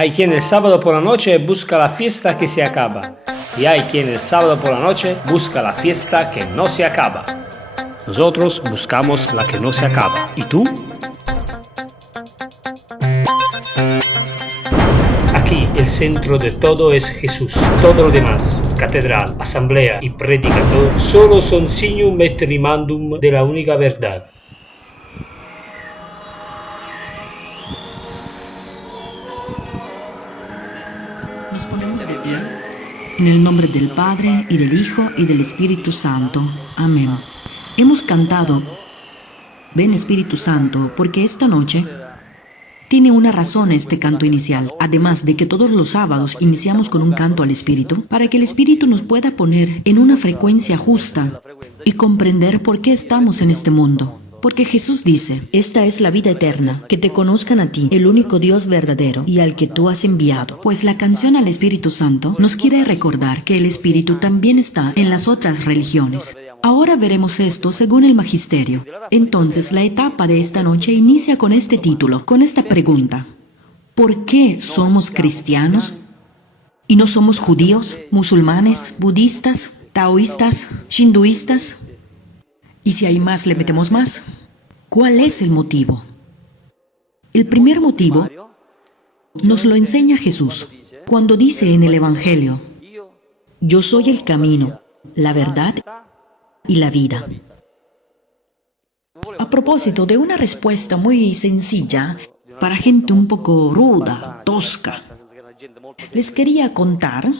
Hay quien el sábado por la noche busca la fiesta que se acaba, y hay quien el sábado por la noche busca la fiesta que no se acaba. Nosotros buscamos la que no se acaba. ¿Y tú? Aquí el centro de todo es Jesús. Todo lo demás, catedral, asamblea y predicador, solo son signum et rimandum de la única verdad. Nos ponemos de pie. En el nombre del Padre, y del Hijo, y del Espíritu Santo. Amén. Hemos cantado Ven Espíritu Santo porque esta noche tiene una razón este canto inicial, además de que todos los sábados iniciamos con un canto al Espíritu, para que el Espíritu nos pueda poner en una frecuencia justa y comprender por qué estamos en este mundo. Porque Jesús dice, esta es la vida eterna, que te conozcan a ti, el único Dios verdadero, y al que tú has enviado. Pues la canción al Espíritu Santo nos quiere recordar que el Espíritu también está en las otras religiones. Ahora veremos esto según el Magisterio. Entonces, la etapa de esta noche inicia con este título, con esta pregunta. ¿Por qué somos cristianos? ¿Y no somos judíos, musulmanes, budistas, taoístas, hinduistas? Y si hay más, le metemos más. ¿Cuál es el motivo? El primer motivo nos lo enseña Jesús cuando dice en el Evangelio, yo soy el camino, la verdad y la vida. A propósito de una respuesta muy sencilla para gente un poco ruda, tosca, les quería contar.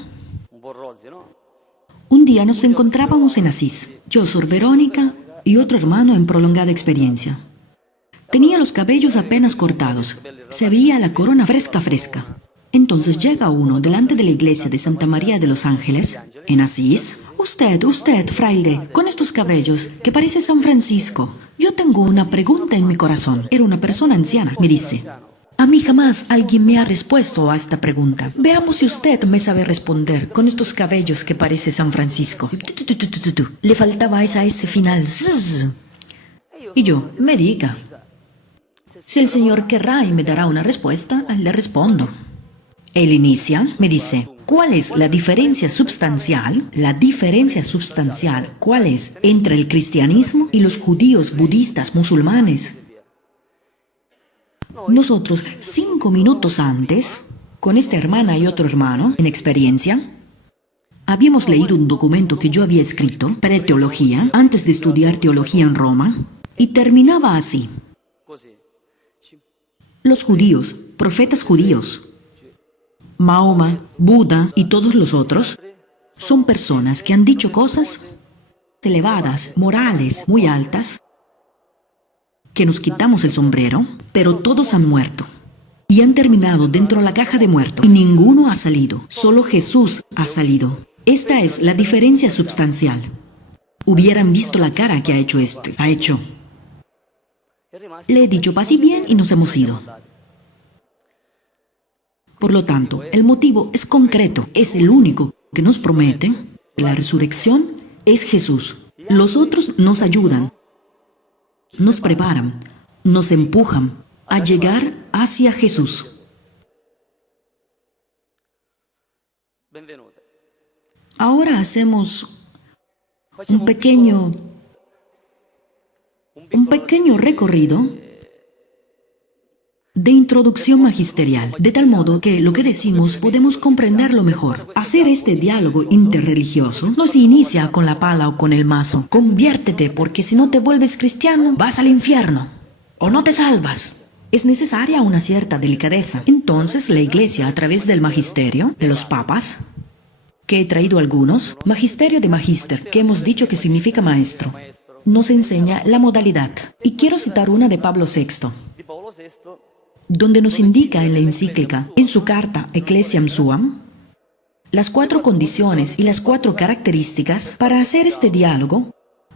Un día nos encontrábamos en Asís, yo, Sor Verónica y otro hermano en prolongada experiencia. Tenía los cabellos apenas cortados, se veía la corona fresca. Entonces llega uno delante de la iglesia de Santa María de los Ángeles, en Asís. Usted, fraile, con estos cabellos, que parece San Francisco. Yo tengo una pregunta en mi corazón. Era una persona anciana. Me dice, a mí jamás alguien me ha respuesto a esta pregunta. Veamos si usted me sabe responder con estos cabellos que parece San Francisco. Le faltaba esa S final. Y yo, me diga. Si el Señor querrá y me dará una respuesta, le respondo. Él inicia, me dice, ¿cuál es la diferencia substancial? ¿Cuál es entre el cristianismo y los judíos, budistas, musulmanes? Nosotros, 5 minutos antes, con esta hermana y otro hermano, en experiencia, habíamos leído un documento que yo había escrito, pre-teología, antes de estudiar teología en Roma, y terminaba así. Los judíos, profetas judíos, Mahoma, Buda y todos los otros, son personas que han dicho cosas elevadas, morales, muy altas, que nos quitamos el sombrero, pero todos han muerto. Y han terminado dentro de la caja de muertos. Y ninguno ha salido, solo Jesús ha salido. Esta es la diferencia substancial. Hubieran visto la cara que ha hecho este. Le he dicho paz y bien y nos hemos ido. Por lo tanto, el motivo es concreto, es el único que nos promete. La resurrección es Jesús. Los otros nos ayudan, nos preparan, nos empujan a llegar hacia Jesús. Ahora hacemos un pequeño recorrido de introducción magisterial, de tal modo que lo que decimos podemos comprenderlo mejor. Hacer este diálogo interreligioso no se inicia con la pala o con el mazo. Conviértete, porque si no te vuelves cristiano, vas al infierno o no te salvas. Es necesaria una cierta delicadeza. Entonces la Iglesia, a través del magisterio de los papas, que he traído algunos, magisterio de magister, que hemos dicho que significa maestro, nos enseña la modalidad. Y quiero citar una de Pablo VI, donde nos indica en la encíclica, en su carta Ecclesiam Suam, las 4 condiciones y las 4 características para hacer este diálogo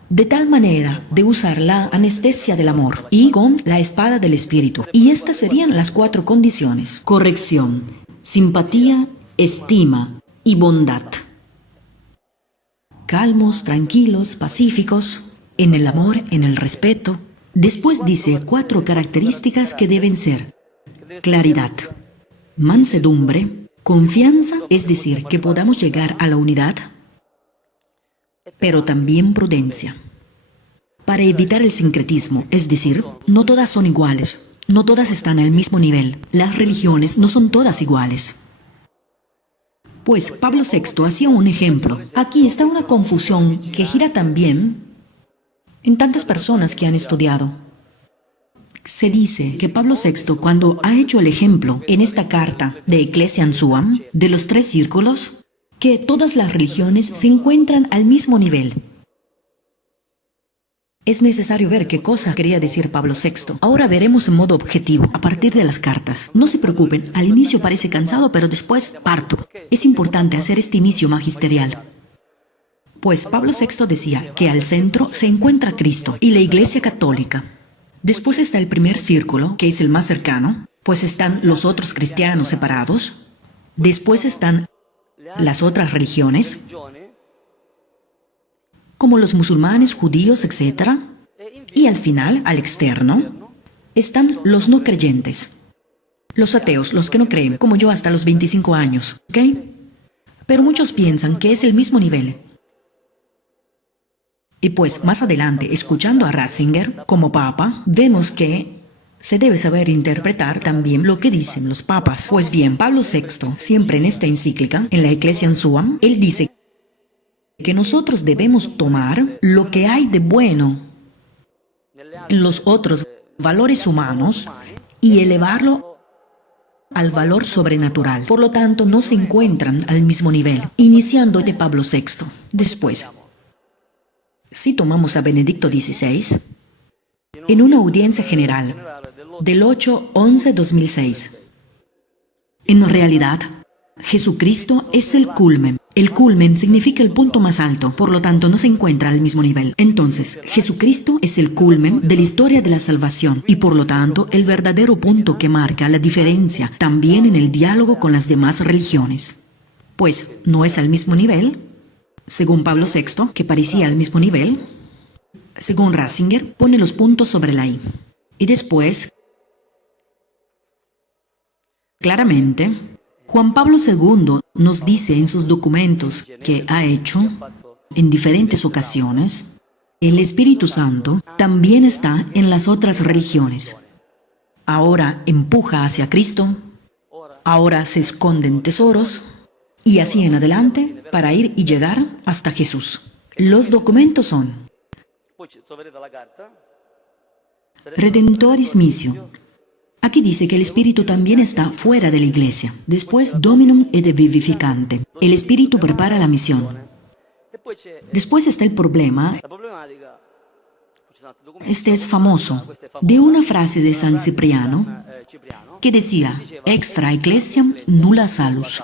de tal manera de usar la anestesia del amor y con la espada del espíritu. Y estas serían las 4 condiciones: corrección, simpatía, estima y bondad. Calmos, tranquilos, pacíficos, en el amor, en el respeto. Después dice 4 características que deben ser: claridad, mansedumbre, confianza, es decir, que podamos llegar a la unidad, pero también prudencia. Para evitar el sincretismo, es decir, no todas son iguales, no todas están al mismo nivel, las religiones no son todas iguales. Pues Pablo VI hacía un ejemplo. Aquí está una confusión que gira también en tantas personas que han estudiado. Se dice que Pablo VI, cuando ha hecho el ejemplo en esta carta de Ecclesiam Suam, de los 3 círculos, que todas las religiones se encuentran al mismo nivel. Es necesario ver qué cosa quería decir Pablo VI. Ahora veremos en modo objetivo, a partir de las cartas. No se preocupen, al inicio parece cansado, pero después parto. Es importante hacer este inicio magisterial. Pues Pablo VI decía que al centro se encuentra Cristo y la Iglesia Católica. Después está el primer círculo, que es el más cercano, pues están los otros cristianos separados. Después están las otras religiones, como los musulmanes, judíos, etc. Y al final, al externo, están los no creyentes. Los ateos, los que no creen, como yo hasta los 25 años, ¿ok? Pero muchos piensan que es el mismo nivel. Y pues más adelante, escuchando a Ratzinger como papa, vemos que se debe saber interpretar también lo que dicen los papas. Pues bien, Pablo VI, siempre en esta encíclica, en la Ecclesiam Suam, él dice que nosotros debemos tomar lo que hay de bueno en los otros valores humanos y elevarlo al valor sobrenatural. Por lo tanto, no se encuentran al mismo nivel, iniciando de Pablo VI. Después, si tomamos a Benedicto XVI, en una audiencia general del 8-11-2006, en realidad, Jesucristo es el culmen. El culmen significa el punto más alto, por lo tanto no se encuentra al mismo nivel. Entonces, Jesucristo es el culmen de la historia de la salvación y por lo tanto el verdadero punto que marca la diferencia también en el diálogo con las demás religiones. Pues no es al mismo nivel, según Pablo VI, que parecía al mismo nivel. Según Ratzinger, pone los puntos sobre la I. Y después, claramente, Juan Pablo II nos dice en sus documentos que ha hecho en diferentes ocasiones, el Espíritu Santo también está en las otras religiones. Ahora empuja hacia Cristo, ahora se esconden tesoros, y así en adelante para ir y llegar hasta Jesús. Los documentos son Redentoris Missio. Aquí dice que el Espíritu también está fuera de la Iglesia. Después, Dominum et Vivificante. El Espíritu prepara la misión. Después está el problema, este es famoso, de una frase de San Cipriano que decía, extra ecclesiam nulla salus.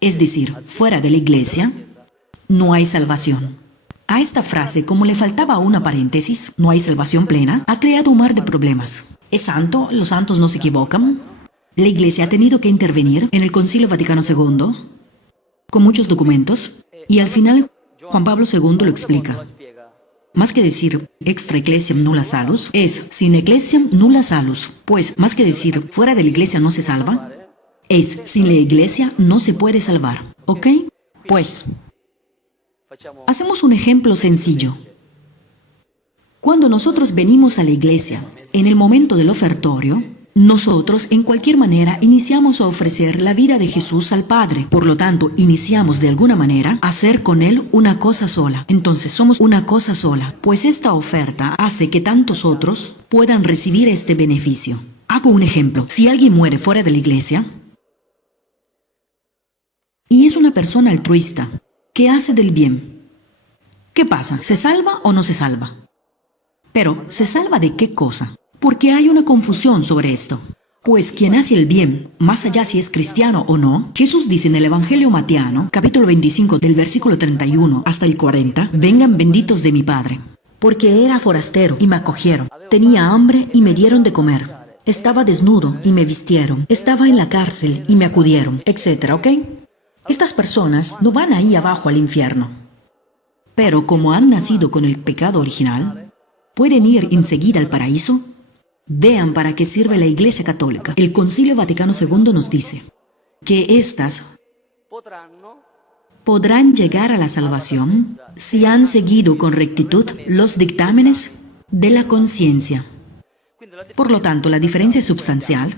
Es decir, fuera de la Iglesia no hay salvación. A esta frase, como le faltaba una paréntesis, no hay salvación plena, ha creado un mar de problemas. ¿Es santo? ¿Los santos no se equivocan? La Iglesia ha tenido que intervenir en el Concilio Vaticano II con muchos documentos y al final Juan Pablo II lo explica. Más que decir extra ecclesiam nulla salus, es sin ecclesiam nulla salus. Pues más que decir fuera de la Iglesia no se salva, es sin la Iglesia no se puede salvar. ¿Ok? Pues hacemos un ejemplo sencillo. Cuando nosotros venimos a la iglesia, en el momento del ofertorio, nosotros en cualquier manera iniciamos a ofrecer la vida de Jesús al Padre. Por lo tanto, iniciamos de alguna manera a hacer con Él una cosa sola. Entonces somos una cosa sola, pues esta oferta hace que tantos otros puedan recibir este beneficio. Hago un ejemplo. Si alguien muere fuera de la iglesia y es una persona altruista que hace del bien, ¿qué pasa? ¿Se salva o no se salva? Pero, ¿se salva de qué cosa? Porque hay una confusión sobre esto. Pues quien hace el bien, más allá si es cristiano o no, Jesús dice en el Evangelio Mateano, capítulo 25, del versículo 31 hasta el 40, vengan benditos de mi Padre, porque era forastero y me acogieron, tenía hambre y me dieron de comer, estaba desnudo y me vistieron, estaba en la cárcel y me acudieron, etc., ¿ok? Estas personas no van ahí abajo al infierno, pero como han nacido con el pecado original, ¿pueden ir enseguida al paraíso? Vean para qué sirve la Iglesia Católica. El Concilio Vaticano II nos dice que éstas podrán llegar a la salvación si han seguido con rectitud los dictámenes de la conciencia. Por lo tanto, la diferencia sustancial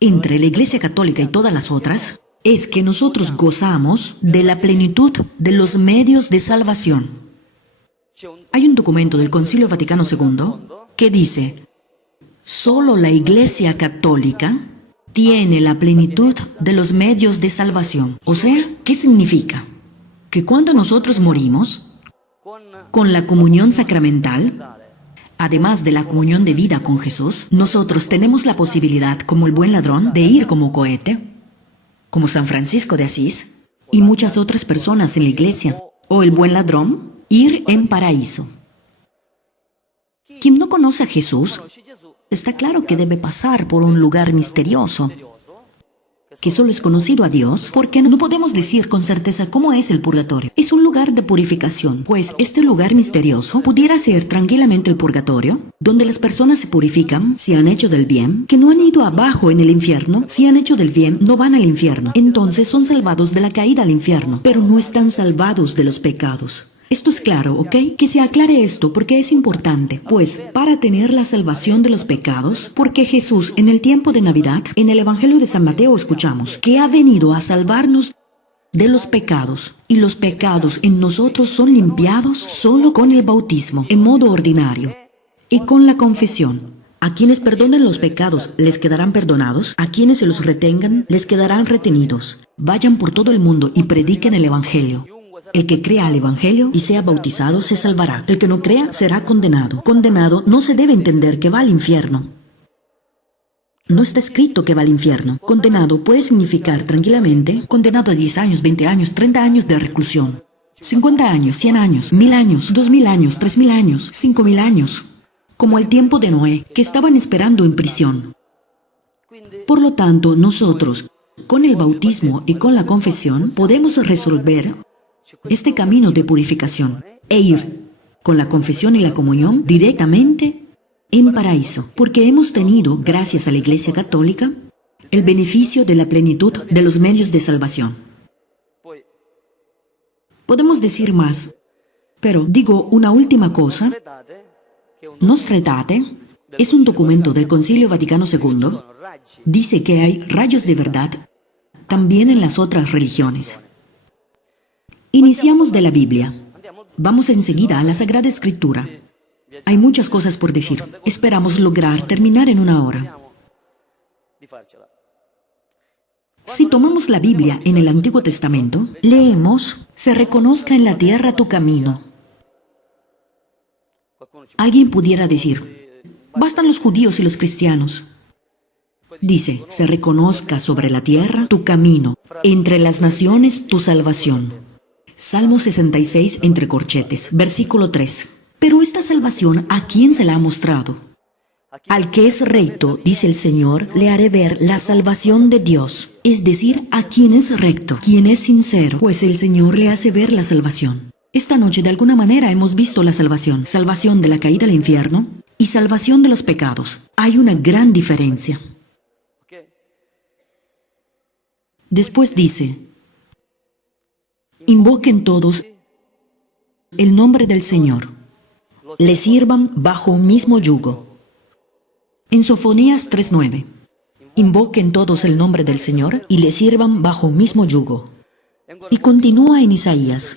entre la Iglesia Católica y todas las otras es que nosotros gozamos de la plenitud de los medios de salvación. Hay un documento del Concilio Vaticano II que dice: solo la Iglesia Católica tiene la plenitud de los medios de salvación. O sea, ¿qué significa? Que cuando nosotros morimos, con la comunión sacramental, además de la comunión de vida con Jesús, nosotros tenemos la posibilidad, como el buen ladrón, de ir como cohete, como San Francisco de Asís y muchas otras personas en la iglesia, o el buen ladrón, ir en paraíso. Quien no conoce a Jesús, está claro que debe pasar por un lugar misterioso, que solo es conocido a Dios, porque no podemos decir con certeza cómo es el purgatorio. Es un lugar de purificación, pues este lugar misterioso pudiera ser tranquilamente el purgatorio, donde las personas se purifican si han hecho del bien, que no han ido abajo en el infierno, si han hecho del bien no van al infierno. Entonces son salvados de la caída al infierno, pero no están salvados de los pecados. Esto es claro, ¿ok? Que se aclare esto porque es importante, pues para tener la salvación de los pecados, porque Jesús en el tiempo de Navidad, en el Evangelio de San Mateo escuchamos que ha venido a salvarnos de los pecados, y los pecados en nosotros son limpiados solo con el bautismo, en modo ordinario, y con la confesión. A quienes perdonen los pecados les quedarán perdonados, a quienes se los retengan les quedarán retenidos. Vayan por todo el mundo y prediquen el Evangelio. El que crea al Evangelio y sea bautizado se salvará. El que no crea será condenado. Condenado no se debe entender que va al infierno. No está escrito que va al infierno. Condenado puede significar tranquilamente condenado a 10 años, 20 años, 30 años de reclusión, 50 años, 100 años, 1000 años, 2000 años, 3000 años, 5000 años, como el tiempo de Noé, que estaban esperando en prisión. Por lo tanto, nosotros, con el bautismo y con la confesión, podemos resolver este camino de purificación e ir con la confesión y la comunión directamente en paraíso, porque hemos tenido, gracias a la Iglesia Católica, el beneficio de la plenitud de los medios de salvación. Podemos decir más, pero digo una última cosa. Nostra Aetate es un documento del Concilio Vaticano II. Dice que hay rayos de verdad también en las otras religiones. Iniciamos de la Biblia. Vamos enseguida a la Sagrada Escritura. Hay muchas cosas por decir. Esperamos lograr terminar en una hora. Si tomamos la Biblia en el Antiguo Testamento, leemos: se reconozca en la tierra tu camino. Alguien pudiera decir: bastan los judíos y los cristianos. Dice: se reconozca sobre la tierra tu camino, entre las naciones tu salvación. Salmo 66 entre corchetes, versículo 3. Pero esta salvación, ¿a quién se la ha mostrado? Al que es recto, dice el Señor, le haré ver la salvación de Dios. Es decir, a quien es recto, quien es sincero, pues el Señor le hace ver la salvación. Esta noche, de alguna manera, hemos visto la salvación. Salvación de la caída al infierno y salvación de los pecados. Hay una gran diferencia. Después dice: invoquen todos el nombre del Señor, le sirvan bajo un mismo yugo. En Sofonías 3:9, invoquen todos el nombre del Señor y le sirvan bajo un mismo yugo. Y continúa en Isaías: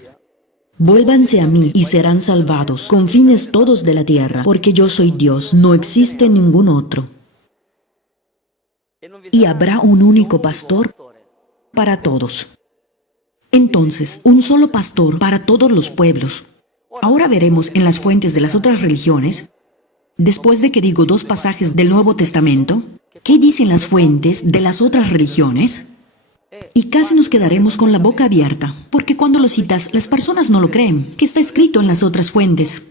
vuélvanse a mí y serán salvados, confines todos de la tierra, porque yo soy Dios, no existe ningún otro. Y habrá un único pastor para todos. Entonces, un solo pastor para todos los pueblos. Ahora veremos en las fuentes de las otras religiones, después de que digo dos pasajes del Nuevo Testamento, qué dicen las fuentes de las otras religiones, y casi nos quedaremos con la boca abierta, porque cuando lo citas, las personas no lo creen, que está escrito en las otras fuentes,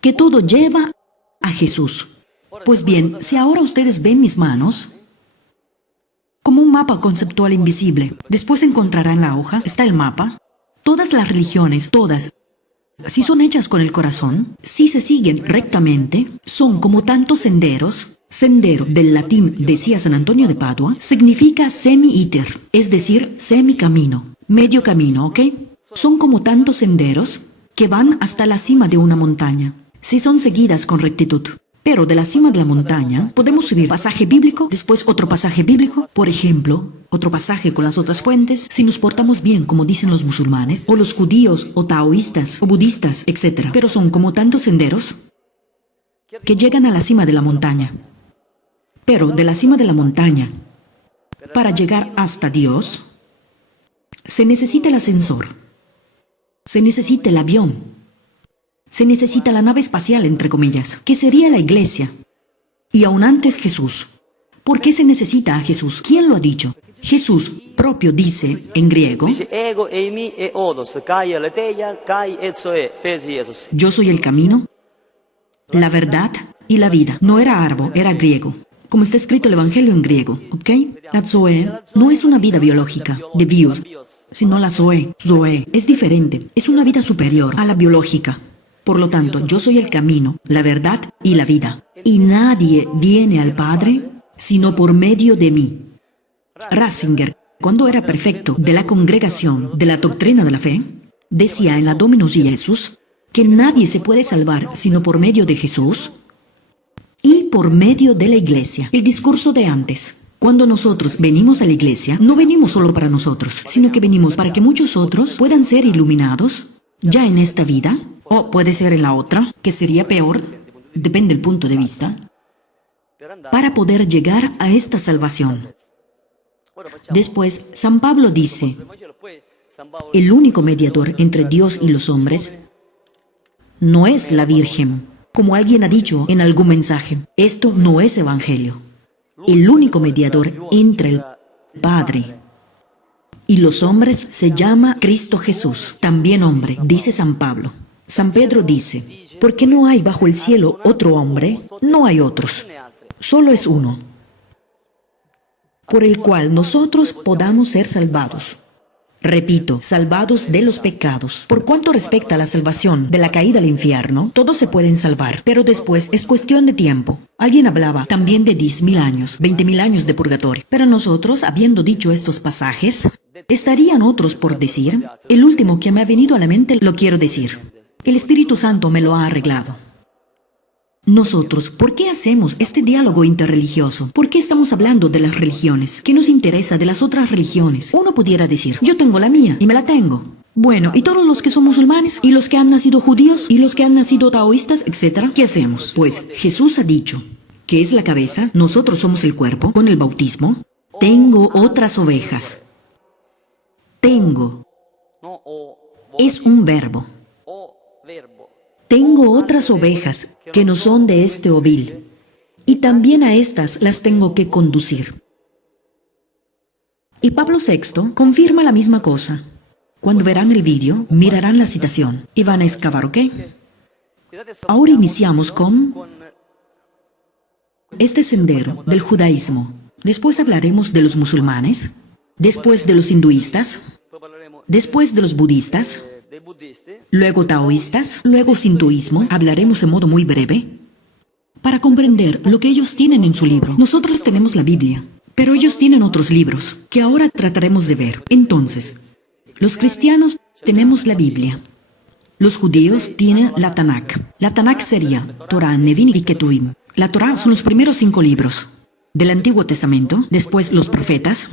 que todo lleva a Jesús. Pues bien, si ahora ustedes ven mis manos, como un mapa conceptual invisible. Después encontrarán la hoja, está el mapa. Todas las religiones, todas, si son hechas con el corazón, si se siguen rectamente, son como tantos senderos. Sendero, del latín, decía San Antonio de Padua, significa semi-iter, es decir, semi-camino, medio camino, ¿ok? Son como tantos senderos que van hasta la cima de una montaña, si son seguidas con rectitud. Pero de la cima de la montaña podemos subir pasaje bíblico, después otro pasaje bíblico, por ejemplo, otro pasaje con las otras fuentes, si nos portamos bien, como dicen los musulmanes, o los judíos, o taoístas, o budistas, etc. Pero son como tantos senderos que llegan a la cima de la montaña. Pero de la cima de la montaña, para llegar hasta Dios, se necesita el ascensor, se necesita el avión, se necesita la nave espacial, entre comillas, que sería la iglesia. Y aún antes Jesús. ¿Por qué se necesita a Jesús? ¿Quién lo ha dicho? Jesús propio dice en griego, yo soy el camino, la verdad y la vida. No era árabe, era griego. Como está escrito el Evangelio en griego, ¿ok? La Zoe no es una vida biológica de Dios, sino la Zoe. Zoe es diferente, es una vida superior a la biológica. Por lo tanto, yo soy el camino, la verdad y la vida. Y nadie viene al Padre sino por medio de mí. Ratzinger, cuando era prefecto de la congregación de la doctrina de la fe, decía en la Dominus Iesus que nadie se puede salvar sino por medio de Jesús y por medio de la iglesia. El discurso de antes. Cuando nosotros venimos a la iglesia, no venimos solo para nosotros, sino que venimos para que muchos otros puedan ser iluminados ya en esta vida, o puede ser en la otra, que sería peor, depende del punto de vista, para poder llegar a esta salvación. Después, San Pablo dice, el único mediador entre Dios y los hombres no es la Virgen, como alguien ha dicho en algún mensaje. Esto no es evangelio. El único mediador entre el Padre y los hombres se llama Cristo Jesús, también hombre, dice San Pablo. San Pedro dice, porque no hay bajo el cielo otro hombre, no hay otros, solo es uno, por el cual nosotros podamos ser salvados. Repito, salvados de los pecados. Por cuanto respecta a la salvación de la caída al infierno, todos se pueden salvar, pero después es cuestión de tiempo. Alguien hablaba también de 10.000 años, 20.000 años de purgatorio. Pero nosotros, habiendo dicho estos pasajes, estarían otros por decir, el último que me ha venido a la mente lo quiero decir. El Espíritu Santo me lo ha arreglado. Nosotros, ¿por qué hacemos este diálogo interreligioso? ¿Por qué estamos hablando de las religiones? ¿Qué nos interesa de las otras religiones? Uno pudiera decir, yo tengo la mía y me la tengo. Bueno, ¿y todos los que son musulmanes? ¿Y los que han nacido judíos? ¿Y los que han nacido taoístas? Etcétera. ¿Qué hacemos? Pues Jesús ha dicho que es la cabeza, nosotros somos el cuerpo, con el bautismo. Tengo otras ovejas. Tengo. Es un verbo. Tengo otras ovejas que no son de este ovil, y también a estas las tengo que conducir. Y Pablo VI confirma la misma cosa. Cuando verán el vídeo, mirarán la citación y van a excavar, ¿ok? Ahora iniciamos con este sendero del judaísmo. Después hablaremos de los musulmanes, después de los hinduistas, después de los budistas, luego taoístas, luego sintoísmo. Hablaremos en modo muy breve para comprender lo que ellos tienen en su libro. Nosotros tenemos la Biblia, pero ellos tienen otros libros que ahora trataremos de ver. Entonces, los cristianos tenemos la Biblia. Los judíos tienen la Tanakh. La Tanakh sería Torah, Nevin y Ketuvim. La Torah son los primeros 5 libros del Antiguo Testamento, después los profetas,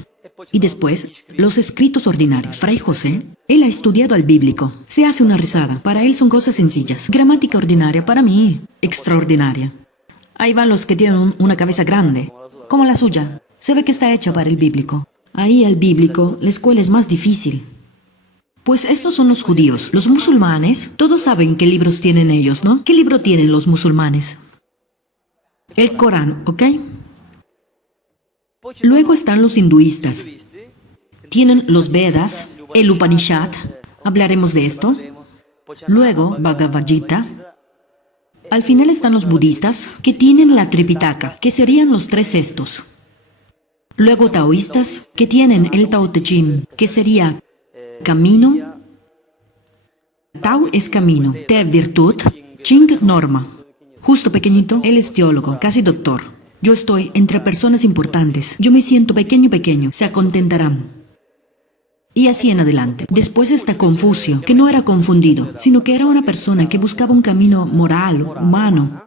y después, los escritos ordinarios. Fray José, él ha estudiado al bíblico. Se hace una risada. Para él son cosas sencillas. Gramática ordinaria, para mí, extraordinaria. Ahí van los que tienen una cabeza grande, como la suya. Se ve que está hecha para el bíblico. Ahí el bíblico, la escuela es más difícil. Pues estos son los judíos. Los musulmanes, todos saben qué libros tienen ellos, ¿no? ¿Qué libro tienen los musulmanes? El Corán, ¿ok? Luego están los hinduistas. Tienen los Vedas, el Upanishad, hablaremos de esto. Luego, Bhagavad Gita. Al final están los budistas, que tienen la Tripitaka, que serían los 3 cestos. Luego taoístas, que tienen el Tao Te Ching, que sería camino, Tau es camino, te virtud, ching norma. Justo pequeñito, él es teólogo, casi doctor. Yo estoy entre personas importantes. Yo me siento pequeño, se contentarán. Y así en adelante. Después está Confucio, que no era confundido, sino que era una persona que buscaba un camino moral, humano,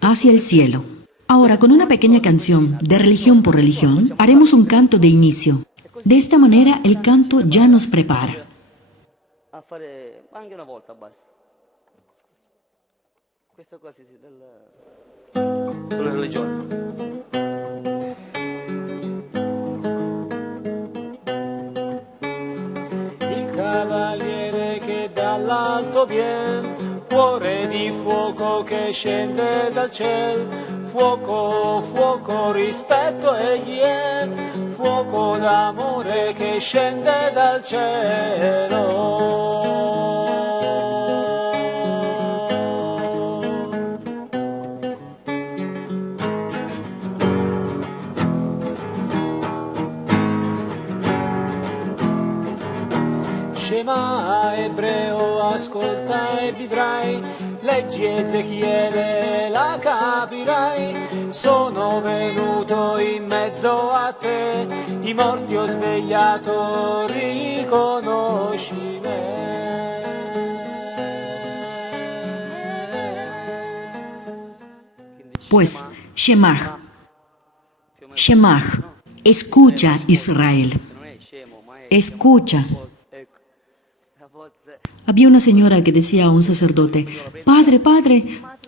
hacia el cielo. Ahora, con una pequeña canción de religión por religión, haremos un canto de inicio. De esta manera, el canto ya nos prepara. A fare anche una volta basta. Questo qua sì, sulla religione. Il cavaliere che dall'alto vien, cuore di fuoco che scende dal ciel, fuoco, fuoco, rispetto egli è, fuoco d'amore che scende dal cielo. Shema ebreo, ascolta e vivrai, leggi Ezechiele, la capirai. Sono venuto in mezzo a te, i morti ho svegliato, riconosci me. Pues, Shemach, Shemach, escucha Israel, escucha. Había una señora que decía a un sacerdote: Padre, padre,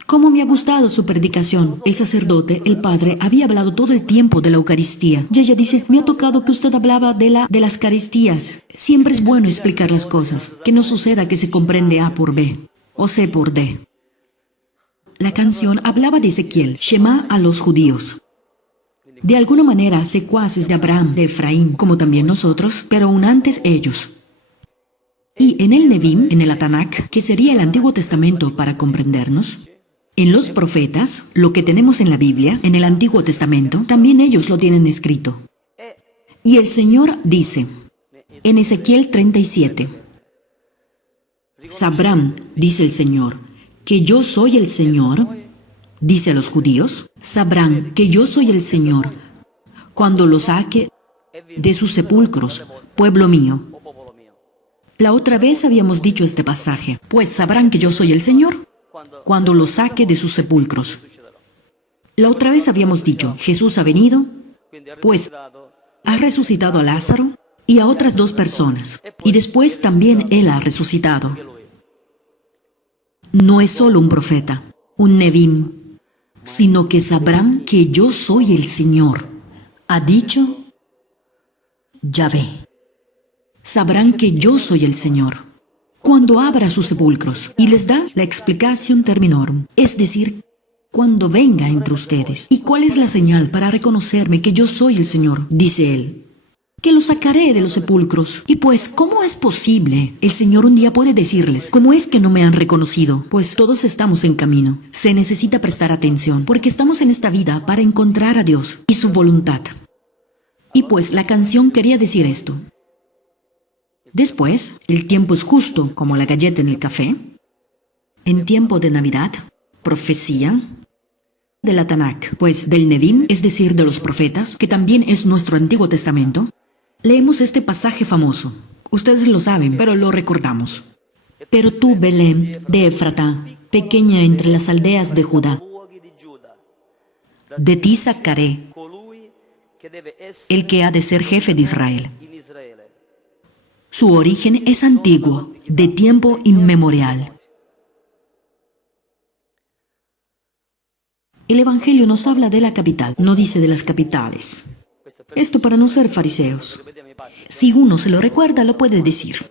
¿cómo me ha gustado su predicación? El sacerdote, el padre, había hablado todo el tiempo de la Eucaristía. Y ella dice: me ha tocado que usted hablaba de las Eucaristías. Siempre es bueno explicar las cosas, que no suceda que se comprende A por B o C por D. La canción hablaba de Ezequiel, Shema a los judíos. De alguna manera, secuaces de Abraham, de Efraín, como también nosotros, pero aún antes ellos. Y en el Nevim, en el Tanakh, que sería el Antiguo Testamento para comprendernos, en los profetas, lo que tenemos en la Biblia, en el Antiguo Testamento, también ellos lo tienen escrito. Y el Señor dice, en Ezequiel 37, sabrán, dice el Señor, que yo soy el Señor, dice a los judíos, sabrán que yo soy el Señor cuando los saque de sus sepulcros, pueblo mío. La otra vez habíamos dicho este pasaje, pues sabrán que yo soy el Señor cuando los saque de sus sepulcros. La otra vez habíamos dicho, Jesús ha venido, pues ha resucitado a Lázaro y a otras 2 personas, y después también Él ha resucitado. No es solo un profeta, un Nevim, sino que sabrán que yo soy el Señor, ha dicho Yahvé. Sabrán que yo soy el Señor cuando abra sus sepulcros y les da la explicación terminorum, es decir, cuando venga entre ustedes. ¿Y cuál es la señal para reconocerme que yo soy el Señor? Dice Él, que los sacaré de los sepulcros. Y pues, ¿cómo es posible? El Señor un día puede decirles, ¿cómo es que no me han reconocido? Pues todos estamos en camino. Se necesita prestar atención, porque estamos en esta vida para encontrar a Dios y su voluntad. Y pues la canción quería decir esto. Después, el tiempo es justo, como la galleta en el café. En tiempo de Navidad, profecía de la Tanakh, pues del Nevim, es decir, de los profetas, que también es nuestro Antiguo Testamento, leemos este pasaje famoso. Ustedes lo saben, pero lo recordamos. Pero tú, Belén, de Éfrata, pequeña entre las aldeas de Judá, de ti sacaré el que ha de ser jefe de Israel. Su origen es antiguo, de tiempo inmemorial. El Evangelio nos habla de la capital, no dice de las capitales. Esto para no ser fariseos. Si uno se lo recuerda, lo puede decir.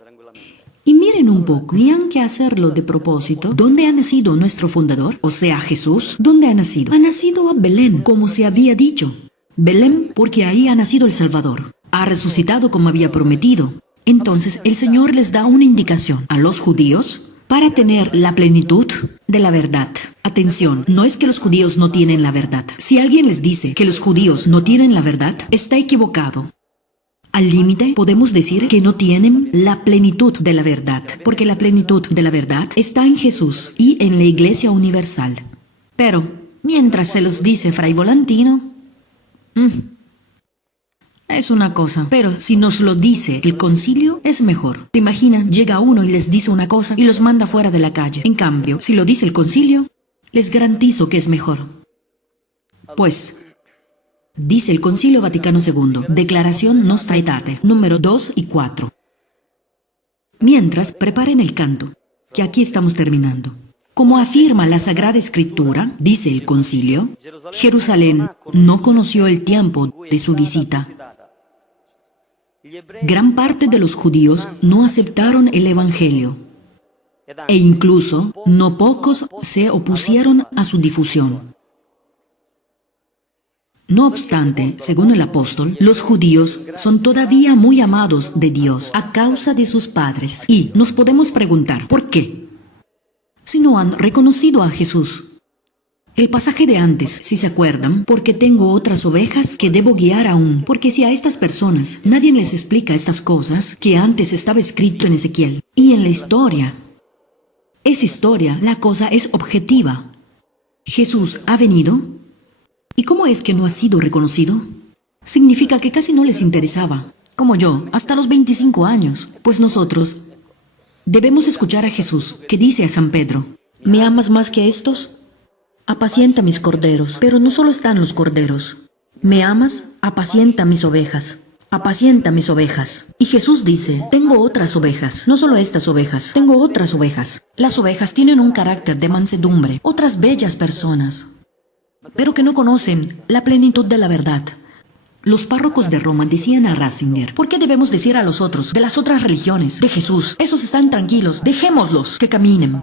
Y miren un poco, ni han que hacerlo de propósito. ¿Dónde ha nacido nuestro fundador? O sea, Jesús. ¿Dónde ha nacido? Ha nacido a Belén, como se había dicho. Belén, porque ahí ha nacido el Salvador. Ha resucitado como había prometido. Entonces el Señor les da una indicación a los judíos para tener la plenitud de la verdad. Atención, no es que los judíos no tienen la verdad. Si alguien les dice que los judíos no tienen la verdad, está equivocado. Al límite, podemos decir que no tienen la plenitud de la verdad, porque la plenitud de la verdad está en Jesús y en la Iglesia Universal. Pero, mientras se los dice Fray Volantino, es una cosa, pero si nos lo dice el concilio, es mejor. ¿Te imaginas? Llega uno y les dice una cosa y los manda fuera de la calle. En cambio, si lo dice el concilio, les garantizo que es mejor. Pues, dice el Concilio Vaticano II, Declaración Nostra Aetate, número 2 y 4. Mientras, preparen el canto, que aquí estamos terminando. Como afirma la Sagrada Escritura, dice el concilio, Jerusalén no conoció el tiempo de su visita. Gran parte de los judíos no aceptaron el Evangelio, e incluso no pocos se opusieron a su difusión. No obstante, según el apóstol, los judíos son todavía muy amados de Dios a causa de sus padres. Y nos podemos preguntar, ¿por qué? Si no han reconocido a Jesús. El pasaje de antes, si se acuerdan, porque tengo otras ovejas que debo guiar aún. Porque si a estas personas nadie les explica estas cosas que antes estaba escrito en Ezequiel y en la historia, es historia, la cosa es objetiva. Jesús ha venido. ¿Y cómo es que no ha sido reconocido? Significa que casi no les interesaba, como yo, hasta los 25 años. Pues nosotros debemos escuchar a Jesús, que dice a San Pedro, ¿me amas más que estos? Apacienta mis corderos. Pero no solo están los corderos. ¿Me amas? Apacienta mis ovejas. Apacienta mis ovejas. Y Jesús dice, tengo otras ovejas, no solo estas ovejas, tengo otras ovejas. Las ovejas tienen un carácter de mansedumbre, otras bellas personas, pero que no conocen la plenitud de la verdad. Los párrocos de Roma decían a Ratzinger, ¿por qué debemos decir a los otros, de las otras religiones, de Jesús? Esos están tranquilos, dejémoslos que caminen.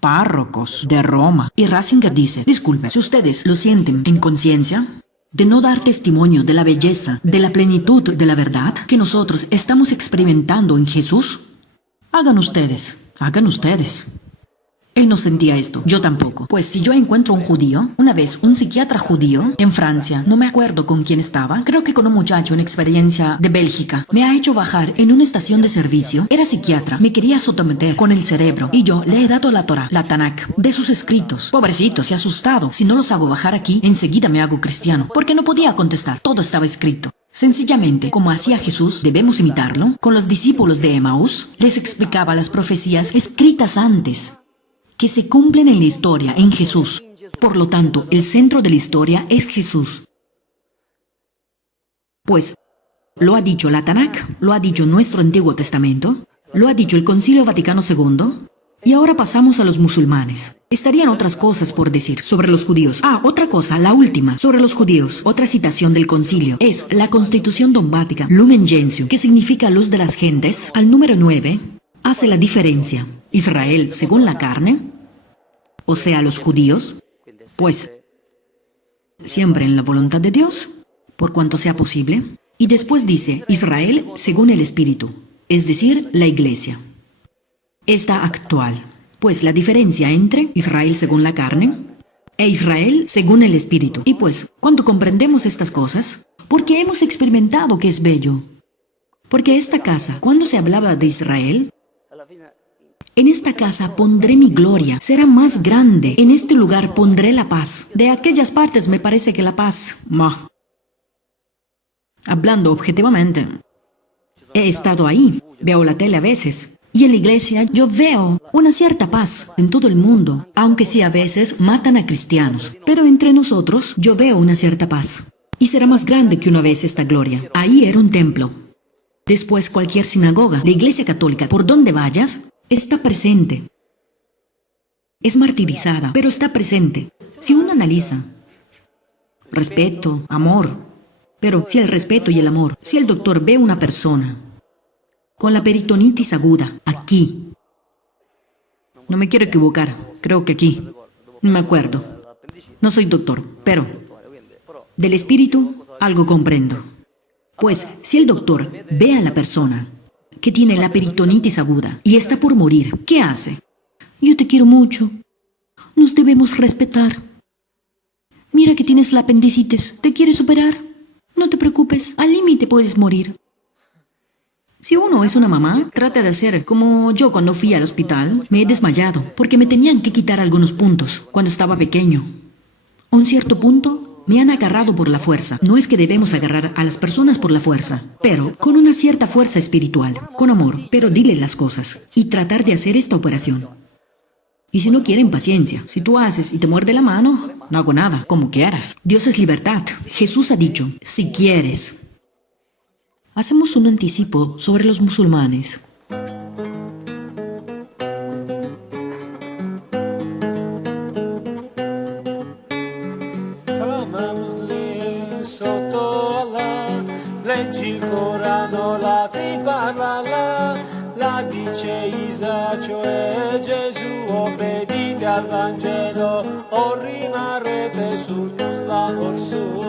Párrocos de Roma. Y Ratzinger dice, disculpe, si ustedes lo sienten en conciencia de no dar testimonio de la belleza, de la plenitud de la verdad que nosotros estamos experimentando en Jesús, hagan ustedes. Él no sentía esto, yo tampoco. Pues si yo encuentro un judío, una vez un psiquiatra judío en Francia, no me acuerdo con quién estaba, creo que con un muchacho en experiencia de Bélgica, me ha hecho bajar en una estación de servicio, era psiquiatra, me quería someter con el cerebro y yo le he dado la Torá, la Tanakh, de sus escritos. Pobrecito, se ha asustado. Si no los hago bajar aquí, enseguida me hago cristiano, porque no podía contestar, todo estaba escrito. Sencillamente, como hacía Jesús, debemos imitarlo. Con los discípulos de Emaús, les explicaba las profecías escritas antes, que se cumplen en la historia, en Jesús. Por lo tanto, el centro de la historia es Jesús. Pues, lo ha dicho la Tanakh, lo ha dicho nuestro Antiguo Testamento, lo ha dicho el Concilio Vaticano II, y ahora pasamos a los musulmanes. Estarían otras cosas por decir sobre los judíos. Otra cosa, la última, sobre los judíos. Otra citación del concilio es la Constitución dogmática, Lumen Gentium, que significa luz de las gentes. Al número 9, hace la diferencia. Israel según la carne, o sea, los judíos, pues siempre en la voluntad de Dios, por cuanto sea posible. Y después dice, Israel según el Espíritu, es decir, la Iglesia. Esta actual, pues la diferencia entre Israel según la carne e Israel según el Espíritu. Y pues, cuando comprendemos estas cosas, porque hemos experimentado que es bello. Porque esta casa, cuando se hablaba de Israel, en esta casa pondré mi gloria, será más grande. En este lugar pondré la paz. De aquellas partes me parece que la paz, hablando objetivamente, he estado ahí, veo la tele a veces, y en la iglesia yo veo una cierta paz en todo el mundo, aunque sí a veces matan a cristianos. Pero entre nosotros yo veo una cierta paz. Y será más grande que una vez esta gloria. Ahí era un templo. Después cualquier sinagoga, la iglesia católica, por donde vayas, está presente. Es martirizada, pero está presente. Si uno analiza, respeto, amor, pero si el respeto y el amor, si el doctor ve una persona con la peritonitis aguda, aquí, no me quiero equivocar, creo que aquí, no me acuerdo, no soy doctor, pero del espíritu algo comprendo. Pues si el doctor ve a la persona que tiene la peritonitis aguda y está por morir, ¿qué hace? Yo te quiero mucho. Nos debemos respetar. Mira que tienes la apendicitis. ¿Te quieres operar? no te preocupes, al límite puedes morir. Si uno es una mamá, trata de hacer como yo cuando fui al hospital. Me he desmayado porque me tenían que quitar algunos puntos cuando estaba pequeño. A un cierto punto me han agarrado por la fuerza. No es que debemos agarrar a las personas por la fuerza, pero con una cierta fuerza espiritual, con amor, pero dile las cosas y tratar de hacer esta operación. Y si no quieren, paciencia. Si tú haces y te muerde la mano, no hago nada, como quieras. Dios es libertad. Jesús ha dicho, si quieres. Hacemos un anticipo sobre los musulmanes. Salama Muslim sotto Allah, leggi il Corano, la ti parla Allah, la dice Isa, cioè Gesù, obbedite al Vangelo o rimarrete sulla orsù.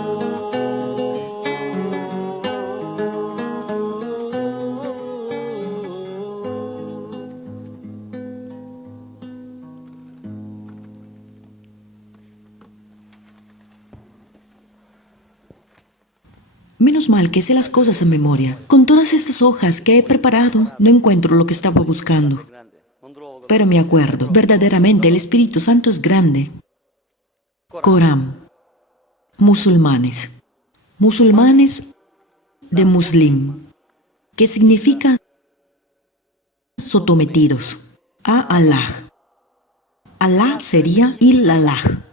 Menos mal que sé las cosas en memoria. Con todas estas hojas que he preparado, no encuentro lo que estaba buscando. Pero me acuerdo, verdaderamente el Espíritu Santo es grande. Corán. Musulmanes. Musulmanes de Muslim, que significa sometidos a Allah. Allah sería Ilallah.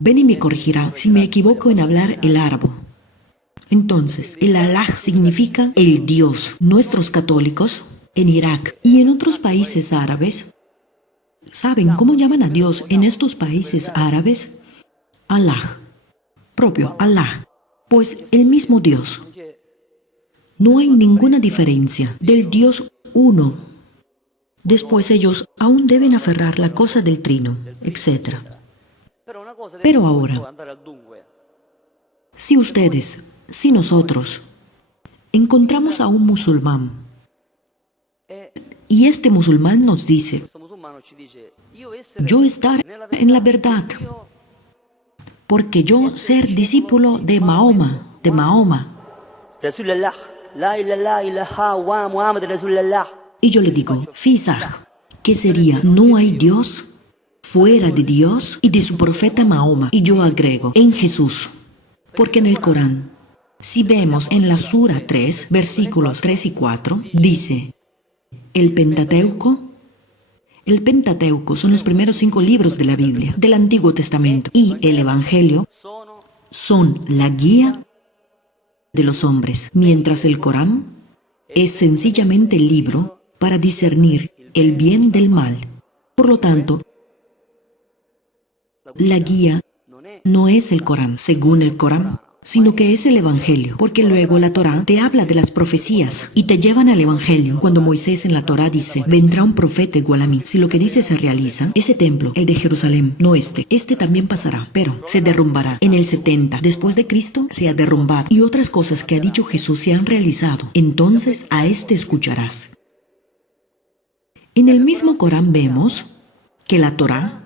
Beni me corregirá si me equivoco en hablar el árabe. Entonces, el Allah significa el Dios. Nuestros católicos, en Irak y en otros países árabes, ¿saben cómo llaman a Dios en estos países árabes? Allah. Propio Allah. Pues el mismo Dios. No hay ninguna diferencia del Dios uno. Después ellos aún deben aferrar la cosa del trino, etc. Pero ahora, si ustedes, si nosotros, encontramos a un musulmán y este musulmán nos dice, yo estar en la verdad, porque yo ser discípulo de Mahoma, y yo le digo, Fisaj, que sería, no hay Dios fuera de Dios y de su profeta Mahoma, y yo agrego, en Jesús, porque en el Corán, si vemos en la Sura 3, versículos 3 y 4, dice, el Pentateuco son los primeros 5 libros de la Biblia, del Antiguo Testamento, y el Evangelio son la guía de los hombres, mientras el Corán es sencillamente el libro para discernir el bien del mal. Por lo tanto, la guía no es el Corán, según el Corán, sino que es el Evangelio, porque luego la Torá te habla de las profecías y te llevan al Evangelio. Cuando Moisés en la Torá dice, vendrá un profeta igual a mí, si lo que dice se realiza, ese templo, el de Jerusalén, no este también pasará, pero se derrumbará. En el 70, después de Cristo, se ha derrumbado, y otras cosas que ha dicho Jesús se han realizado. Entonces a este escucharás. En el mismo Corán vemos que la Torá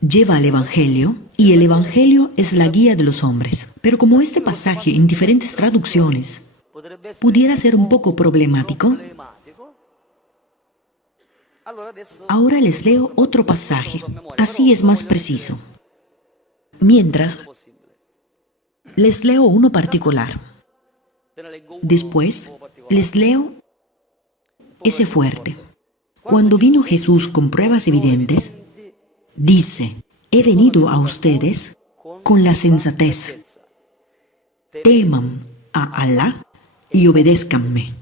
lleva al Evangelio, y el Evangelio es la guía de los hombres. Pero como este pasaje en diferentes traducciones pudiera ser un poco problemático, ahora les leo otro pasaje, así es más preciso. Mientras, les leo uno particular. Después, les leo ese fuerte. Cuando vino Jesús con pruebas evidentes, dice, he venido a ustedes con la sensatez. Teman a Allah y obedézcanme.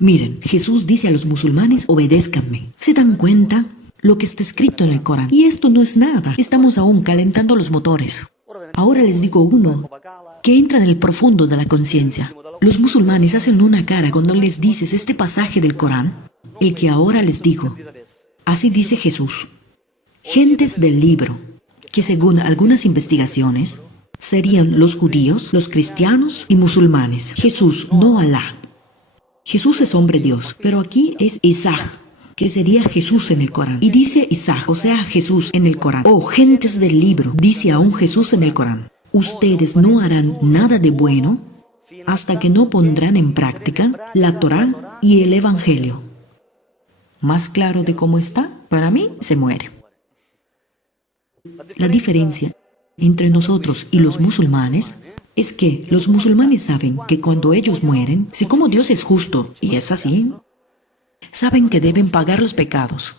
Miren, Jesús dice a los musulmanes, obedézcanme. ¿Se dan cuenta lo que está escrito en el Corán? Y esto no es nada. Estamos aún calentando los motores. Ahora les digo uno que entra en el profundo de la conciencia. Los musulmanes hacen una cara cuando les dices este pasaje del Corán, el que ahora les digo. Así dice Jesús. Gentes del libro, que según algunas investigaciones, serían los judíos, los cristianos y musulmanes. Jesús, no Alá. Jesús es hombre Dios, pero aquí es Isaj, que sería Jesús en el Corán. Y dice Isaj, o sea, Jesús en el Corán. Oh, gentes del libro, dice aún Jesús en el Corán. Ustedes no harán nada de bueno hasta que no pondrán en práctica la Torá y el Evangelio. Más claro de cómo está, para mí se muere. La diferencia entre nosotros y los musulmanes es que los musulmanes saben que cuando ellos mueren, si como Dios es justo, y es así, saben que deben pagar los pecados.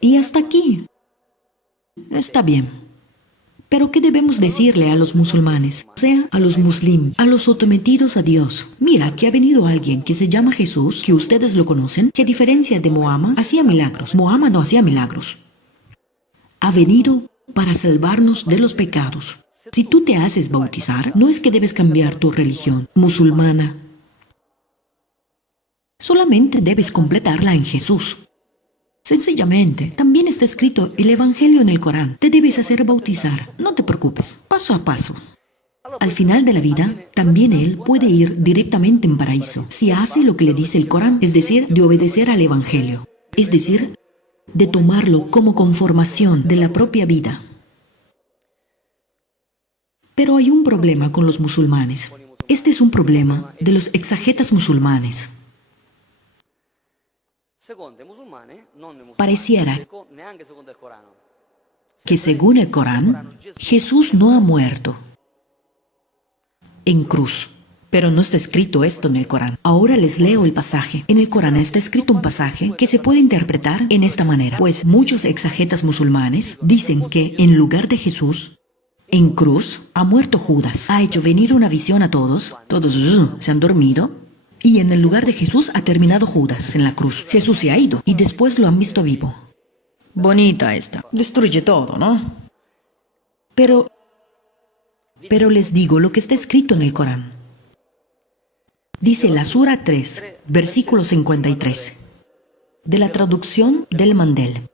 Y hasta aquí está bien. Pero ¿qué debemos decirle a los musulmanes? O sea, a los muslim, a los sometidos a Dios. Mira, que ha venido alguien que se llama Jesús, que ustedes lo conocen, que a diferencia de Muhammad, hacía milagros. Muhammad no hacía milagros. Ha venido para salvarnos de los pecados. Si tú te haces bautizar, no es que debes cambiar tu religión musulmana. Solamente debes completarla en Jesús. Sencillamente, también está escrito el Evangelio en el Corán. Te debes hacer bautizar. No te preocupes, paso a paso. Al final de la vida, también él puede ir directamente en paraíso, si hace lo que le dice el Corán, es decir, de obedecer al Evangelio. Es decir, de tomarlo como conformación de la propia vida. Pero hay un problema con los musulmanes. Este es un problema de los exegetas musulmanes. Pareciera que según el Corán, Jesús no ha muerto en cruz. Pero no está escrito esto en el Corán. Ahora les leo el pasaje. En el Corán está escrito un pasaje que se puede interpretar en esta manera. Pues muchos exegetas musulmanes dicen que en lugar de Jesús, en cruz, ha muerto Judas. Ha hecho venir una visión a todos. Todos se han dormido. Y en el lugar de Jesús ha terminado Judas en la cruz. Jesús se ha ido y después lo han visto vivo. Bonita esta. Destruye todo, ¿no? Pero les digo lo que está escrito en el Corán. Dice la Sura 3, versículo 53, de la traducción del Mandel.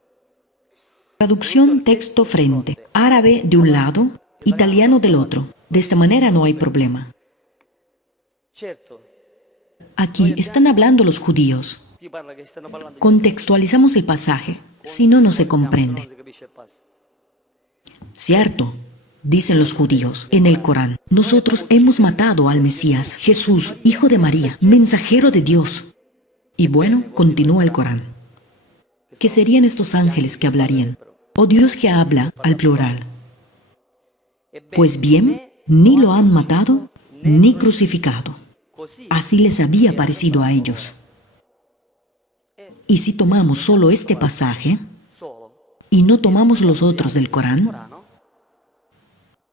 Traducción texto frente, árabe de un lado, italiano del otro. De esta manera no hay problema. Aquí están hablando los judíos. Contextualizamos el pasaje, si no, no se comprende. Cierto, dicen los judíos en el Corán, nosotros hemos matado al Mesías, Jesús, hijo de María, mensajero de Dios. Y bueno, continúa el Corán. ¿Qué serían estos ángeles que hablarían? O Dios que habla al plural. Pues bien, ni lo han matado ni crucificado. Así les había parecido a ellos. Y si tomamos solo este pasaje y no tomamos los otros del Corán,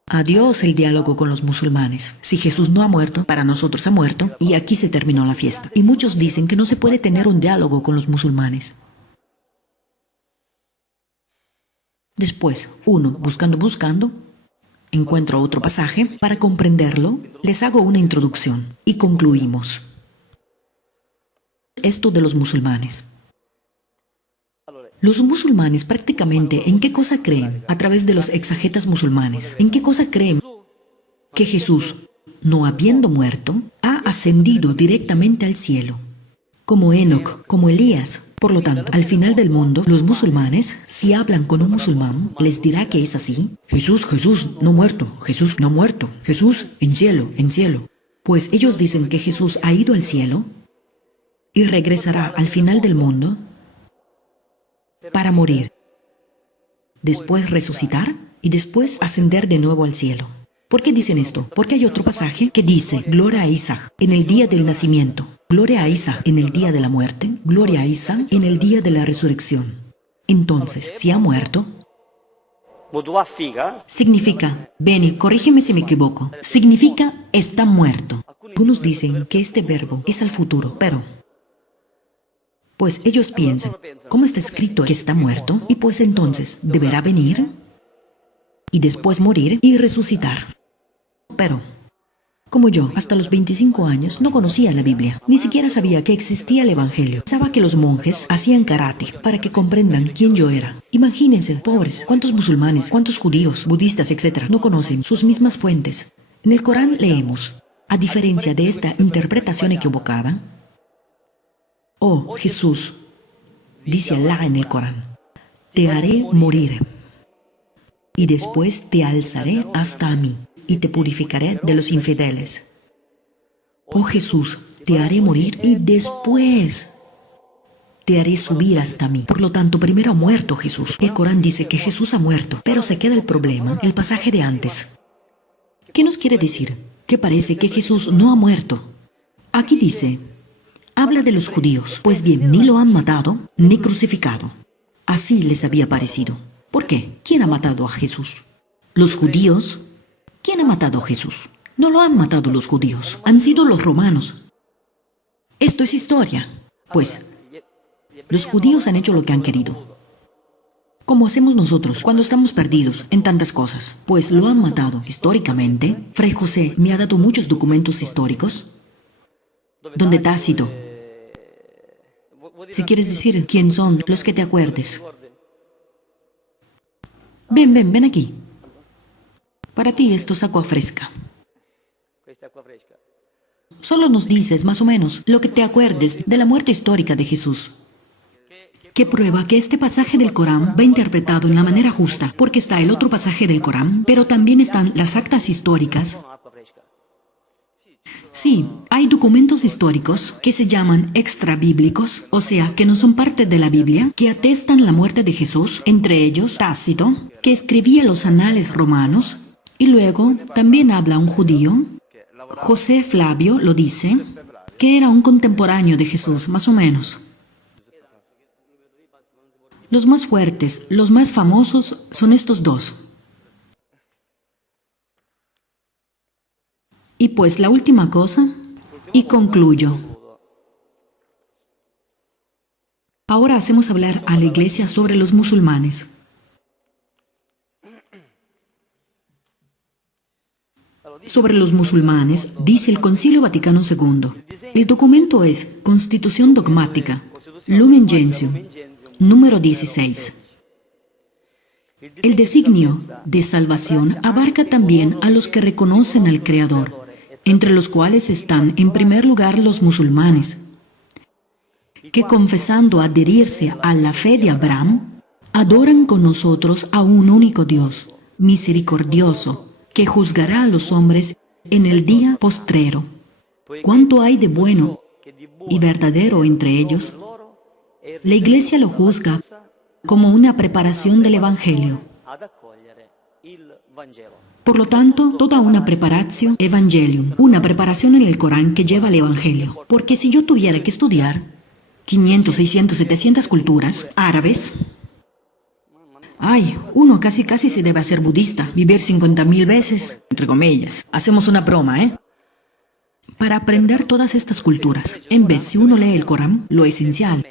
adiós el diálogo con los musulmanes. Si Jesús no ha muerto, para nosotros ha muerto, y aquí se terminó la fiesta. Y muchos dicen que no se puede tener un diálogo con los musulmanes. Después, uno, buscando, encuentro otro pasaje. Para comprenderlo, les hago una introducción y concluimos. Esto de los musulmanes. Los musulmanes prácticamente ¿en qué cosa creen? A través de los exegetas musulmanes. ¿En qué cosa creen? Que Jesús, no habiendo muerto, ha ascendido directamente al cielo. Como Enoc, como Elías. Por lo tanto, al final del mundo, los musulmanes, si hablan con un musulmán, les dirá que es así. Jesús, no muerto, Jesús no muerto, Jesús en cielo, en cielo. Pues ellos dicen que Jesús ha ido al cielo y regresará al final del mundo para morir, después resucitar y después ascender de nuevo al cielo. ¿Por qué dicen esto? Porque hay otro pasaje que dice, gloria a Isaac en el día del nacimiento, gloria a Isaac en el día de la muerte, gloria a Isaac en el día de la resurrección. Entonces, si ha muerto, significa, Beni, corrígeme si me equivoco, significa está muerto. Algunos dicen que este verbo es al futuro, pero pues ellos piensan, ¿cómo está escrito que está muerto? Y pues entonces deberá venir y después morir y resucitar. Pero, como yo, hasta los 25 años no conocía la Biblia, ni siquiera sabía que existía el Evangelio. Pensaba que los monjes hacían karate para que comprendan quién yo era. Imagínense, pobres, cuántos musulmanes, cuántos judíos, budistas, etc. no conocen sus mismas fuentes. En el Corán leemos, a diferencia de esta interpretación equivocada, oh Jesús, dice Allah en el Corán, te haré morir y después te alzaré hasta a mí y te purificaré de los infieles. oh Jesús, te haré morir y después te haré subir hasta mí. Por lo tanto, primero ha muerto Jesús. El Corán dice que Jesús ha muerto, pero se queda el problema, el pasaje de antes. ¿Qué nos quiere decir? Que parece que Jesús no ha muerto. Aquí dice, habla de los judíos. Pues bien, ni lo han matado, ni crucificado. Así les había parecido. ¿Por qué? ¿Quién ha matado a Jesús? ¿Los judíos? ¿Quién ha matado a Jesús? No lo han matado los judíos. Han sido los romanos. Esto es historia. Pues, los judíos han hecho lo que han querido. Como hacemos nosotros cuando estamos perdidos en tantas cosas. Pues lo han matado históricamente. Fray José me ha dado muchos documentos históricos donde Tácito, si quieres decir quién son los que te acuerdes. Ven aquí. Para ti esto es agua fresca. Solo nos dices más o menos lo que te acuerdes de la muerte histórica de Jesús. Que prueba que este pasaje del Corán va interpretado en la manera justa, porque está el otro pasaje del Corán, pero también están las actas históricas. Sí, hay documentos históricos que se llaman extrabíblicos, o sea, que no son parte de la Biblia, que atestan la muerte de Jesús, entre ellos Tácito, que escribía los anales romanos, y luego también habla un judío, José Flavio lo dice, que era un contemporáneo de Jesús, más o menos. Los más fuertes, los más famosos son estos dos. Y pues la última cosa, y concluyo. Ahora hacemos hablar a la Iglesia sobre los musulmanes. Sobre los musulmanes, dice el Concilio Vaticano II. El documento es Constitución Dogmática, Lumen Gentium, número 16. El designio de salvación abarca también a los que reconocen al Creador, entre los cuales están en primer lugar los musulmanes, que confesando adherirse a la fe de Abraham, adoran con nosotros a un único Dios, misericordioso, que juzgará a los hombres en el día postrero. ¿Cuánto hay de bueno y verdadero entre ellos? La Iglesia lo juzga como una preparación del Evangelio. Por lo tanto, toda una preparatio evangelium, una preparación en el Corán que lleva al Evangelio. Porque si yo tuviera que estudiar 500, 600, 700 culturas árabes, uno casi se debe hacer budista, vivir 50.000 veces, entre comillas. Hacemos una broma, ¿eh? Para aprender todas estas culturas, en vez si uno lee el Corán, lo esencial,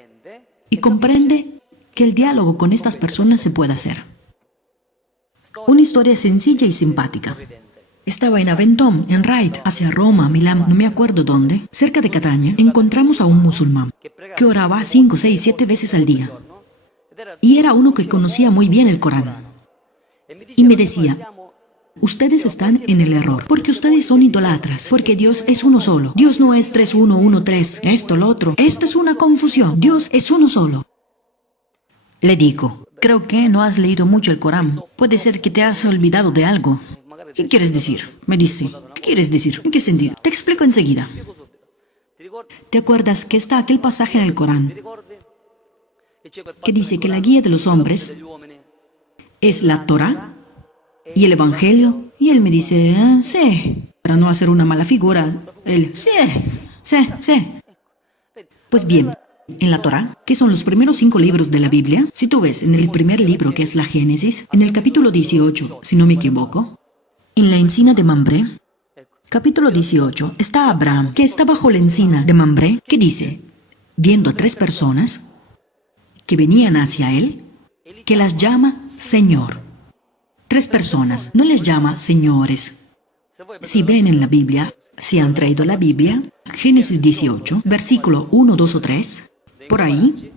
y comprende que el diálogo con estas personas se puede hacer. Una historia sencilla y simpática. Estaba en Aventón, en Raid, hacia Roma, Milán, no me acuerdo dónde, cerca de Catania, encontramos a un musulmán que oraba 5, 6, 7 veces al día. Y era uno que conocía muy bien el Corán. Y me decía, ustedes están en el error, porque ustedes son idolatras, porque Dios es uno solo. Dios no es 3, 1, 1, 3, esto, lo otro. Esto es una confusión. Dios es uno solo. Le digo, creo que no has leído mucho el Corán. Puede ser que te has olvidado de algo. ¿Qué quieres decir? Me dice, ¿qué quieres decir? ¿En qué sentido? Te explico enseguida. ¿Te acuerdas que está aquel pasaje en el Corán que dice que la guía de los hombres es la Torá y el Evangelio? Y él me dice, sí, para no hacer una mala figura, él, sí. Pues bien, en la Torá, que son los primeros 5 libros de la Biblia, si tú ves en el primer libro, que es la Génesis, en el capítulo 18, si no me equivoco, en la encina de Mambré, capítulo 18, está Abraham, que está bajo la encina de Mambré, que dice, viendo a 3 personas que venían hacia él, que las llama Señor. 3 personas, no les llama señores. Si ven en la Biblia, si han traído la Biblia, Génesis 18, versículo 1, 2 o 3, por ahí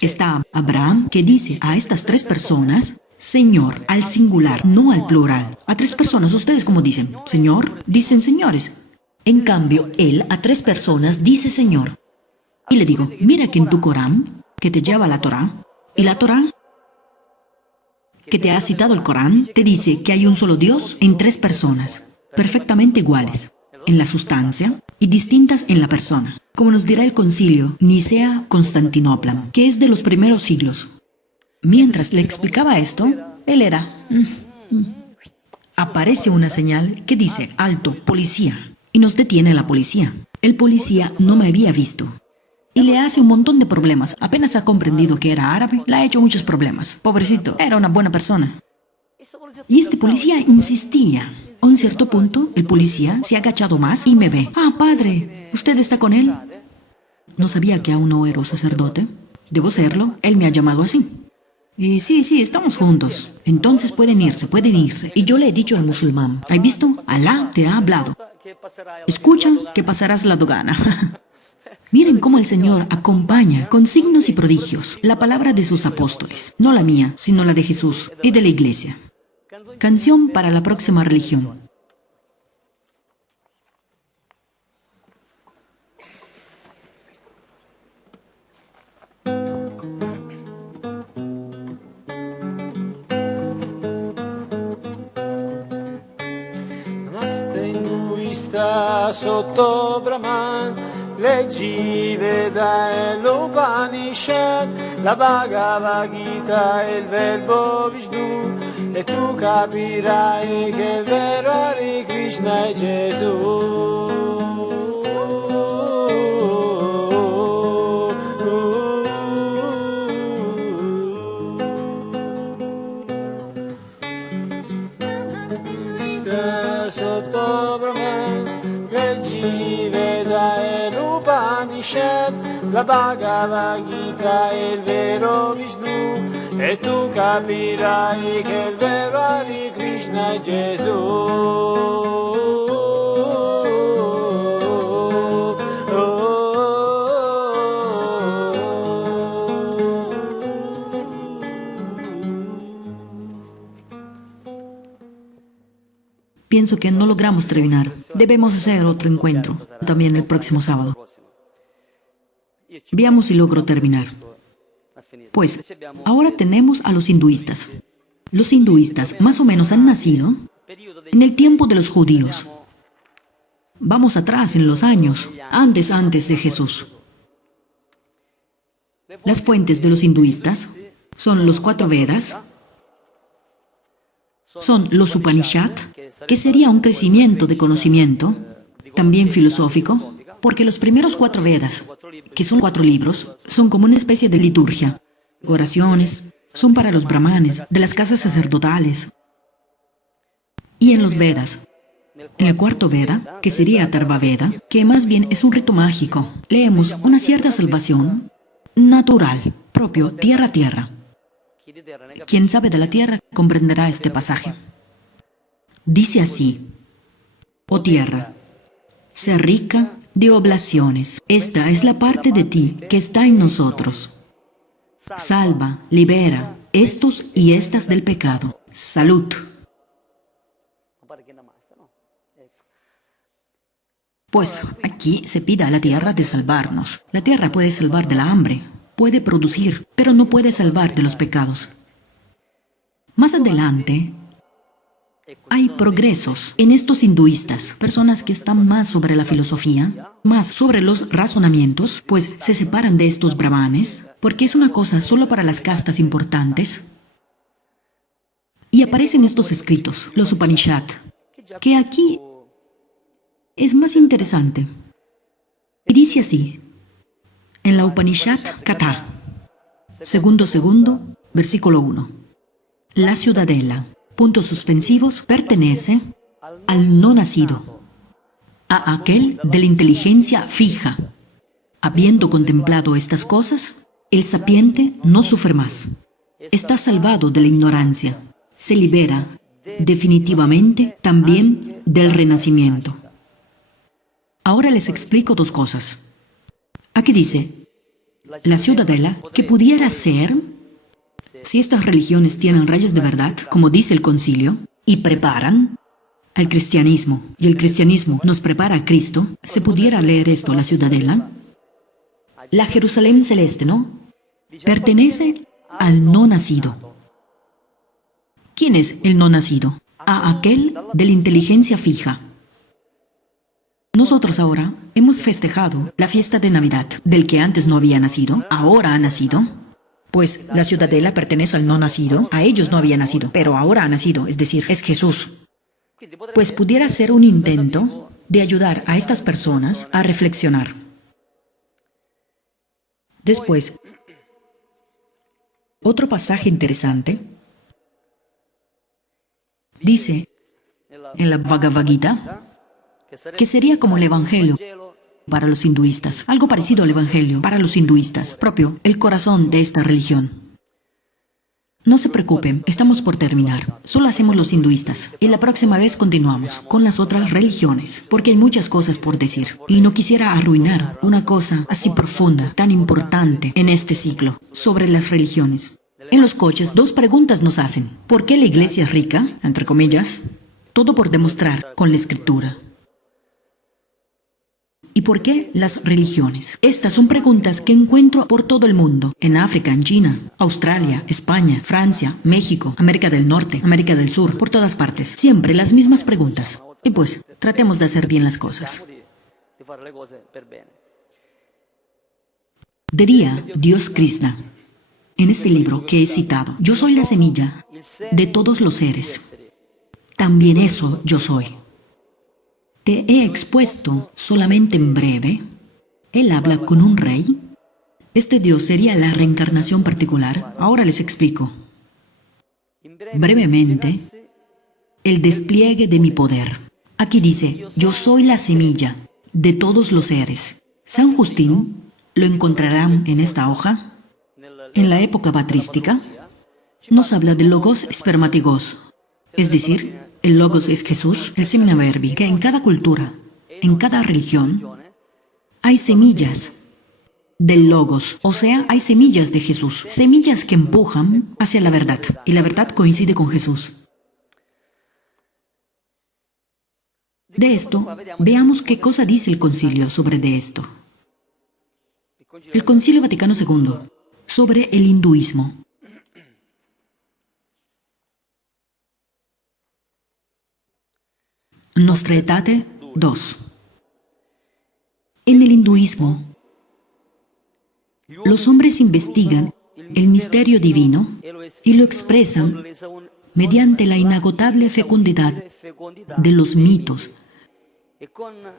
está Abraham, que dice a estas 3 personas, Señor, al singular, no al plural. A 3 personas, ¿ustedes cómo dicen? Señor, dicen señores. En cambio, él a 3 personas dice Señor. Y le digo, mira que en tu Corán, que te lleva la Torá, y la Torá, que te ha citado el Corán, te dice que hay un solo Dios en 3 personas, perfectamente iguales, en la sustancia, y distintas en la persona. Como nos dirá el concilio Nicea-Constantinopla, que es de los primeros siglos. Mientras le explicaba esto, él era... Aparece una señal que dice, alto, policía, y nos detiene la policía. El policía no me había visto. Y le hace un montón de problemas. Apenas ha comprendido que era árabe, le ha hecho muchos problemas. Pobrecito, era una buena persona. Y este policía insistía. A un cierto punto, el policía se ha agachado más y me ve. Ah, padre, ¿usted está con él? No sabía que aún no era sacerdote. Debo serlo, él me ha llamado así. Y sí, estamos juntos. Entonces pueden irse. Y yo le he dicho al musulmán, ¿has visto? Alá te ha hablado. Escucha que pasarás la dogana. Miren cómo el Señor acompaña con signos y prodigios la palabra de sus apóstoles. No la mía, sino la de Jesús y de la Iglesia. Canción para la próxima religión. Sotto Brahman, leggi Veda e l'Upanishad, la Bhagavad Gita e il verbo Vishnu, e tu capirai che il vero Hare Krishna è Gesù. Sotto Brahman, leggi Veda e l'Upanishad, la Bhagavad Gita è il vero Vishnu, e tu capirai che il vero Hare Krishna è Gesù. Pienso que no logramos terminar. Debemos hacer otro encuentro, también el próximo sábado. Veamos si logro terminar. Pues, ahora tenemos a los hinduistas. Los hinduistas más o menos han nacido en el tiempo de los judíos. Vamos atrás en los años, antes de Jesús. Las fuentes de los hinduistas son los 4 Vedas, son los Upanishad, que sería un crecimiento de conocimiento, también filosófico, porque los primeros 4 Vedas, que son 4 libros, son como una especie de liturgia. Oraciones, son para los brahmanes, de las casas sacerdotales. Y en los Vedas, en el 4º Veda, que sería Atharva Veda, que más bien es un rito mágico, leemos una cierta salvación natural, propio, tierra a tierra. Quien sabe de la tierra comprenderá este pasaje. Dice así: oh tierra, sé rica de oblaciones. Esta es la parte de ti que está en nosotros. Salva, libera estos y estas del pecado. Salud. Pues aquí se pide a la tierra de salvarnos. La tierra puede salvar de la hambre, puede producir, pero no puede salvar de los pecados. Más adelante, hay progresos en estos hinduistas, personas que están más sobre la filosofía, más sobre los razonamientos, pues se separan de estos brahmanes, porque es una cosa solo para las castas importantes. Y aparecen estos escritos, los Upanishad, que aquí es más interesante. Y dice así, en la Upanishad Katha, segundo, versículo 1. La ciudadela, puntos suspensivos, pertenece al no nacido, a aquel de la inteligencia fija. Habiendo contemplado estas cosas, el sapiente no sufre más. Está salvado de la ignorancia. Se libera definitivamente también del renacimiento. Ahora les explico 2 cosas. Aquí dice, la ciudadela, que pudiera ser, si estas religiones tienen rayos de verdad, como dice el concilio, y preparan al cristianismo, y el cristianismo nos prepara a Cristo, se pudiera leer esto, la ciudadela, la Jerusalén celeste, ¿no? Pertenece al no nacido. ¿Quién es el no nacido? A aquel de la inteligencia fija. Nosotros ahora hemos festejado la fiesta de Navidad del que antes no había nacido, ahora ha nacido. Pues la ciudadela pertenece al no nacido, a ellos no había nacido, pero ahora ha nacido, es decir, es Jesús. Pues pudiera ser un intento de ayudar a estas personas a reflexionar. Después, otro pasaje interesante dice en la Bhagavad Gita que sería como el Evangelio para los hinduistas, algo parecido al Evangelio para los hinduistas, propio, el corazón de esta religión. No se preocupen, estamos por terminar. Solo hacemos los hinduistas. Y la próxima vez continuamos con las otras religiones, porque hay muchas cosas por decir. Y no quisiera arruinar una cosa así profunda, tan importante en este ciclo, sobre las religiones. En los coches, 2 preguntas nos hacen. ¿Por qué la iglesia es rica? Entre comillas. Todo por demostrar con la escritura. ¿Y por qué las religiones? Estas son preguntas que encuentro por todo el mundo. En África, en China, Australia, España, Francia, México, América del Norte, América del Sur, por todas partes. Siempre las mismas preguntas. Y pues, tratemos de hacer bien las cosas. Diría Dios Krishna, en este libro que he citado, yo soy la semilla de todos los seres. También eso yo soy. Te he expuesto solamente en breve. Él habla con un rey. Este Dios sería la reencarnación particular. Ahora les explico. Brevemente, el despliegue de mi poder. Aquí dice, yo soy la semilla de todos los seres. San Justín, lo encontrarán en esta hoja. En la época patrística, nos habla del logos espermatigos, es decir, el logos es Jesús, el semina verbi, que en cada cultura, en cada religión, hay semillas del logos, o sea, hay semillas de Jesús, semillas que empujan hacia la verdad, y la verdad coincide con Jesús. De esto, veamos qué cosa dice el concilio sobre de esto. El Concilio Vaticano II, sobre el hinduismo. Nostra Aetate 2. En el hinduismo, los hombres investigan el misterio divino y lo expresan mediante la inagotable fecundidad de los mitos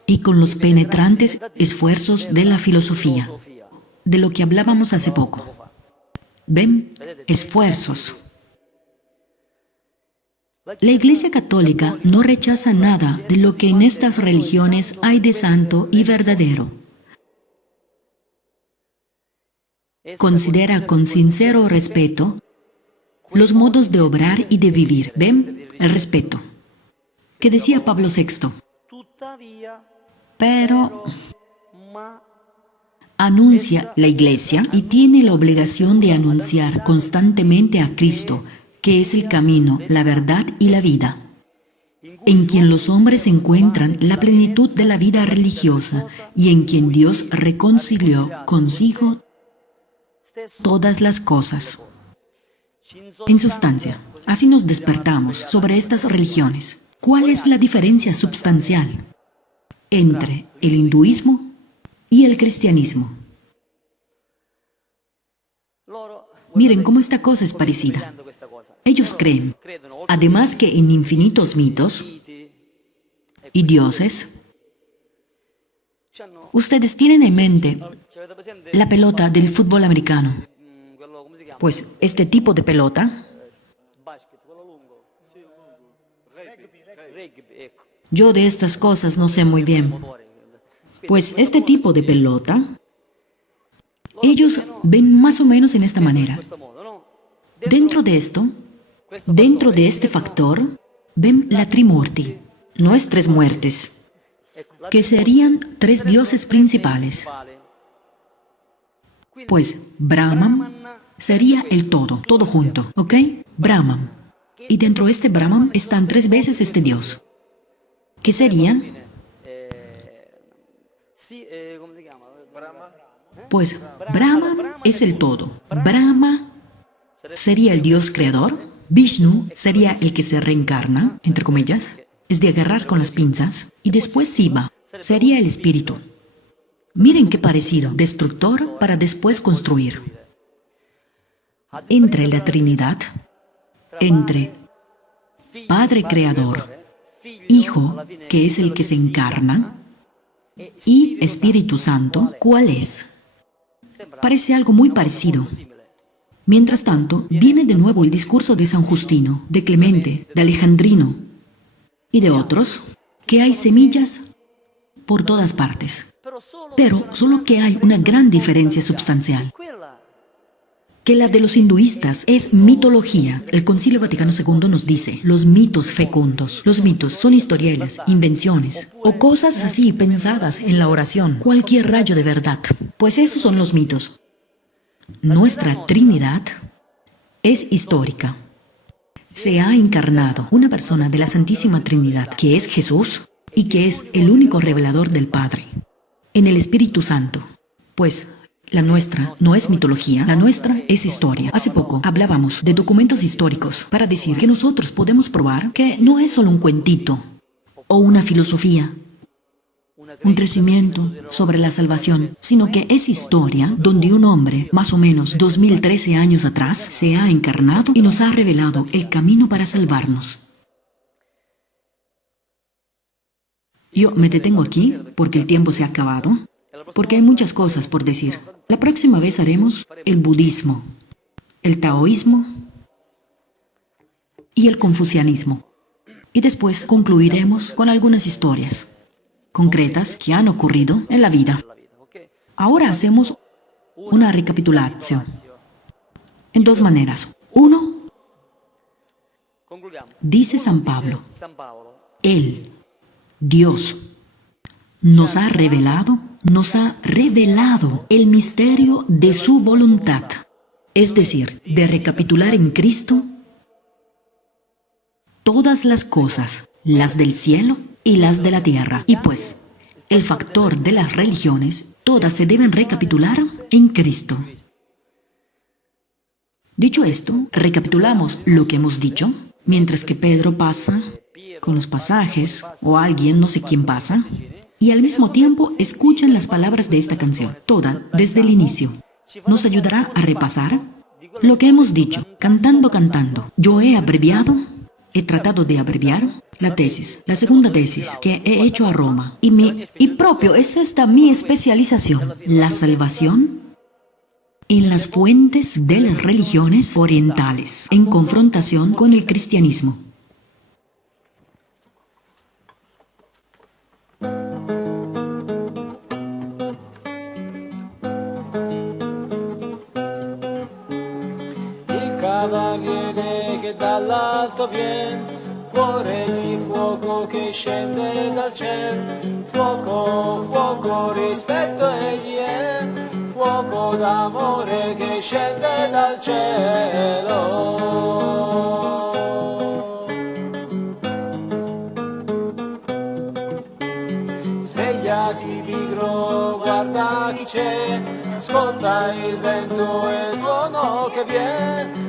y con los penetrantes esfuerzos de la filosofía, de lo que hablábamos hace poco. ¿Ven? Esfuerzos. La Iglesia Católica no rechaza nada de lo que en estas religiones hay de santo y verdadero. Considera con sincero respeto los modos de obrar y de vivir. ¿Ven? El respeto. Que decía Pablo VI. Pero anuncia la Iglesia y tiene la obligación de anunciar constantemente a Cristo, que es el camino, la verdad y la vida, en quien los hombres encuentran la plenitud de la vida religiosa y en quien Dios reconcilió consigo todas las cosas. En sustancia, así nos despertamos sobre estas religiones. ¿Cuál es la diferencia substancial entre el hinduismo y el cristianismo? Miren cómo esta cosa es parecida. Ellos creen, además que en infinitos mitos y dioses. Ustedes tienen en mente la pelota del fútbol americano. Pues este tipo de pelota, yo de estas cosas no sé muy bien. Pues este tipo de pelota, ellos ven más o menos en esta manera. Dentro de esto, dentro de este factor, ven la Trimurti, no es 3 muertes, que serían 3 dioses principales. Pues Brahman sería el todo, todo junto, ¿ok? Brahman. Y dentro de este Brahman están 3 veces este dios, que sería, pues Brahman es el todo. Brahma sería el dios creador. Vishnu sería el que se reencarna, entre comillas, es de agarrar con las pinzas. Y después Shiva sería el espíritu. Miren qué parecido, destructor para después construir. Entre la Trinidad, entre Padre Creador, Hijo, que es el que se encarna, y Espíritu Santo, ¿cuál es? Parece algo muy parecido. Mientras tanto, viene de nuevo el discurso de San Justino, de Clemente, de Alejandrino y de otros, que hay semillas por todas partes. Pero solo que hay una gran diferencia substancial, que la de los hinduistas es mitología. El Concilio Vaticano II nos dice, los mitos fecundos. Los mitos son historielas, invenciones, o cosas así pensadas en la oración, cualquier rayo de verdad. Pues esos son los mitos. Nuestra Trinidad es histórica. Se ha encarnado una persona de la Santísima Trinidad, que es Jesús, y que es el único revelador del Padre, en el Espíritu Santo. Pues la nuestra no es mitología, la nuestra es historia. Hace poco hablábamos de documentos históricos para decir que nosotros podemos probar que no es solo un cuentito o una filosofía, un crecimiento sobre la salvación, sino que es historia donde un hombre, más o menos 2013 años atrás, se ha encarnado y nos ha revelado el camino para salvarnos. Yo me detengo aquí porque el tiempo se ha acabado, porque hay muchas cosas por decir. La próxima vez haremos el budismo, el taoísmo y el confucianismo. Y después concluiremos con algunas historias concretas que han ocurrido en la vida. Ahora hacemos una recapitulación en dos maneras. Uno, dice San Pablo, Él, Dios, nos ha revelado el misterio de su voluntad, es decir, de recapitular en Cristo todas las cosas, las del cielo y las de la tierra. Y pues, el factor de las religiones, todas se deben recapitular en Cristo. Dicho esto, recapitulamos lo que hemos dicho, mientras que Pedro pasa con los pasajes, o alguien, no sé quién pasa, y al mismo tiempo escuchan las palabras de esta canción, toda, desde el inicio. Nos ayudará a repasar lo que hemos dicho, cantando. Yo he tratado de abreviar la tesis, la segunda tesis que he hecho a Roma. Y propio es esta mi especialización, la salvación en las fuentes de las religiones orientales, en confrontación con el cristianismo. Cavaliere che dall'alto vien, cuore di fuoco che scende dal cielo, fuoco, fuoco rispetto egli è, fuoco d'amore che scende dal cielo. Svegliati pigro, guarda chi c'è, ascolta il vento e il suono che viene,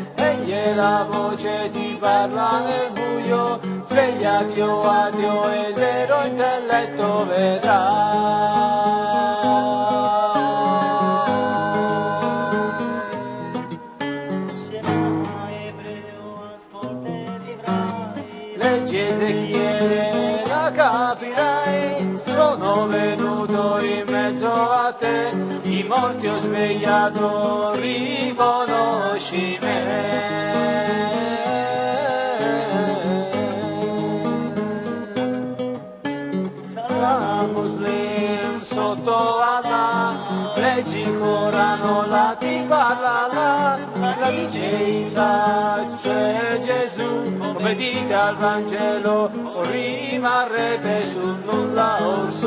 e la voce ti parla nel buio, svegliati o ateo e il vero intelletto vedrà. Leggi Ezechiele, la capirai, sono venuto in mezzo a te, i morti ho svegliato, riconosci me. Muslim sotto Allah, leggi il Corano, la ti parla la dice Isa, c'è Gesù, obbedite al Vangelo, o rimarrete sul nulla orsù.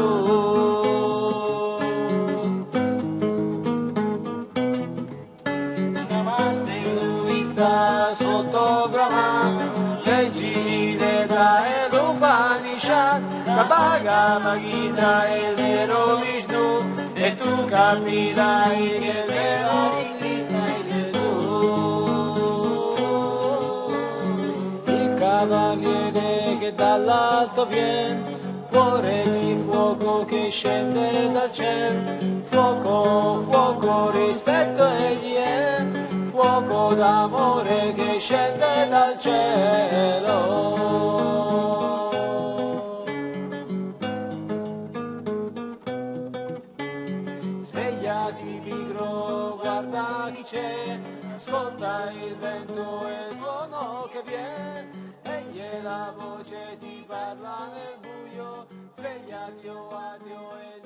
Namaste hinduista sotto Brahma, leggi Veda e l'Upanishad, la Bhagavad Gita è il vero Vishnu, e tu capirai che il vero Krishna è Gesù. Il cavaliere che dall'alto vien, cuore di fuoco che scende dal cielo, fuoco, fuoco, rispetto egli è, fuoco d'amore che scende dal cielo. Svegliati pigro, guarda chi c'è, ascolta il vento e il suono che viene, egli è la voce ti parla nel buio, svegliati o addio e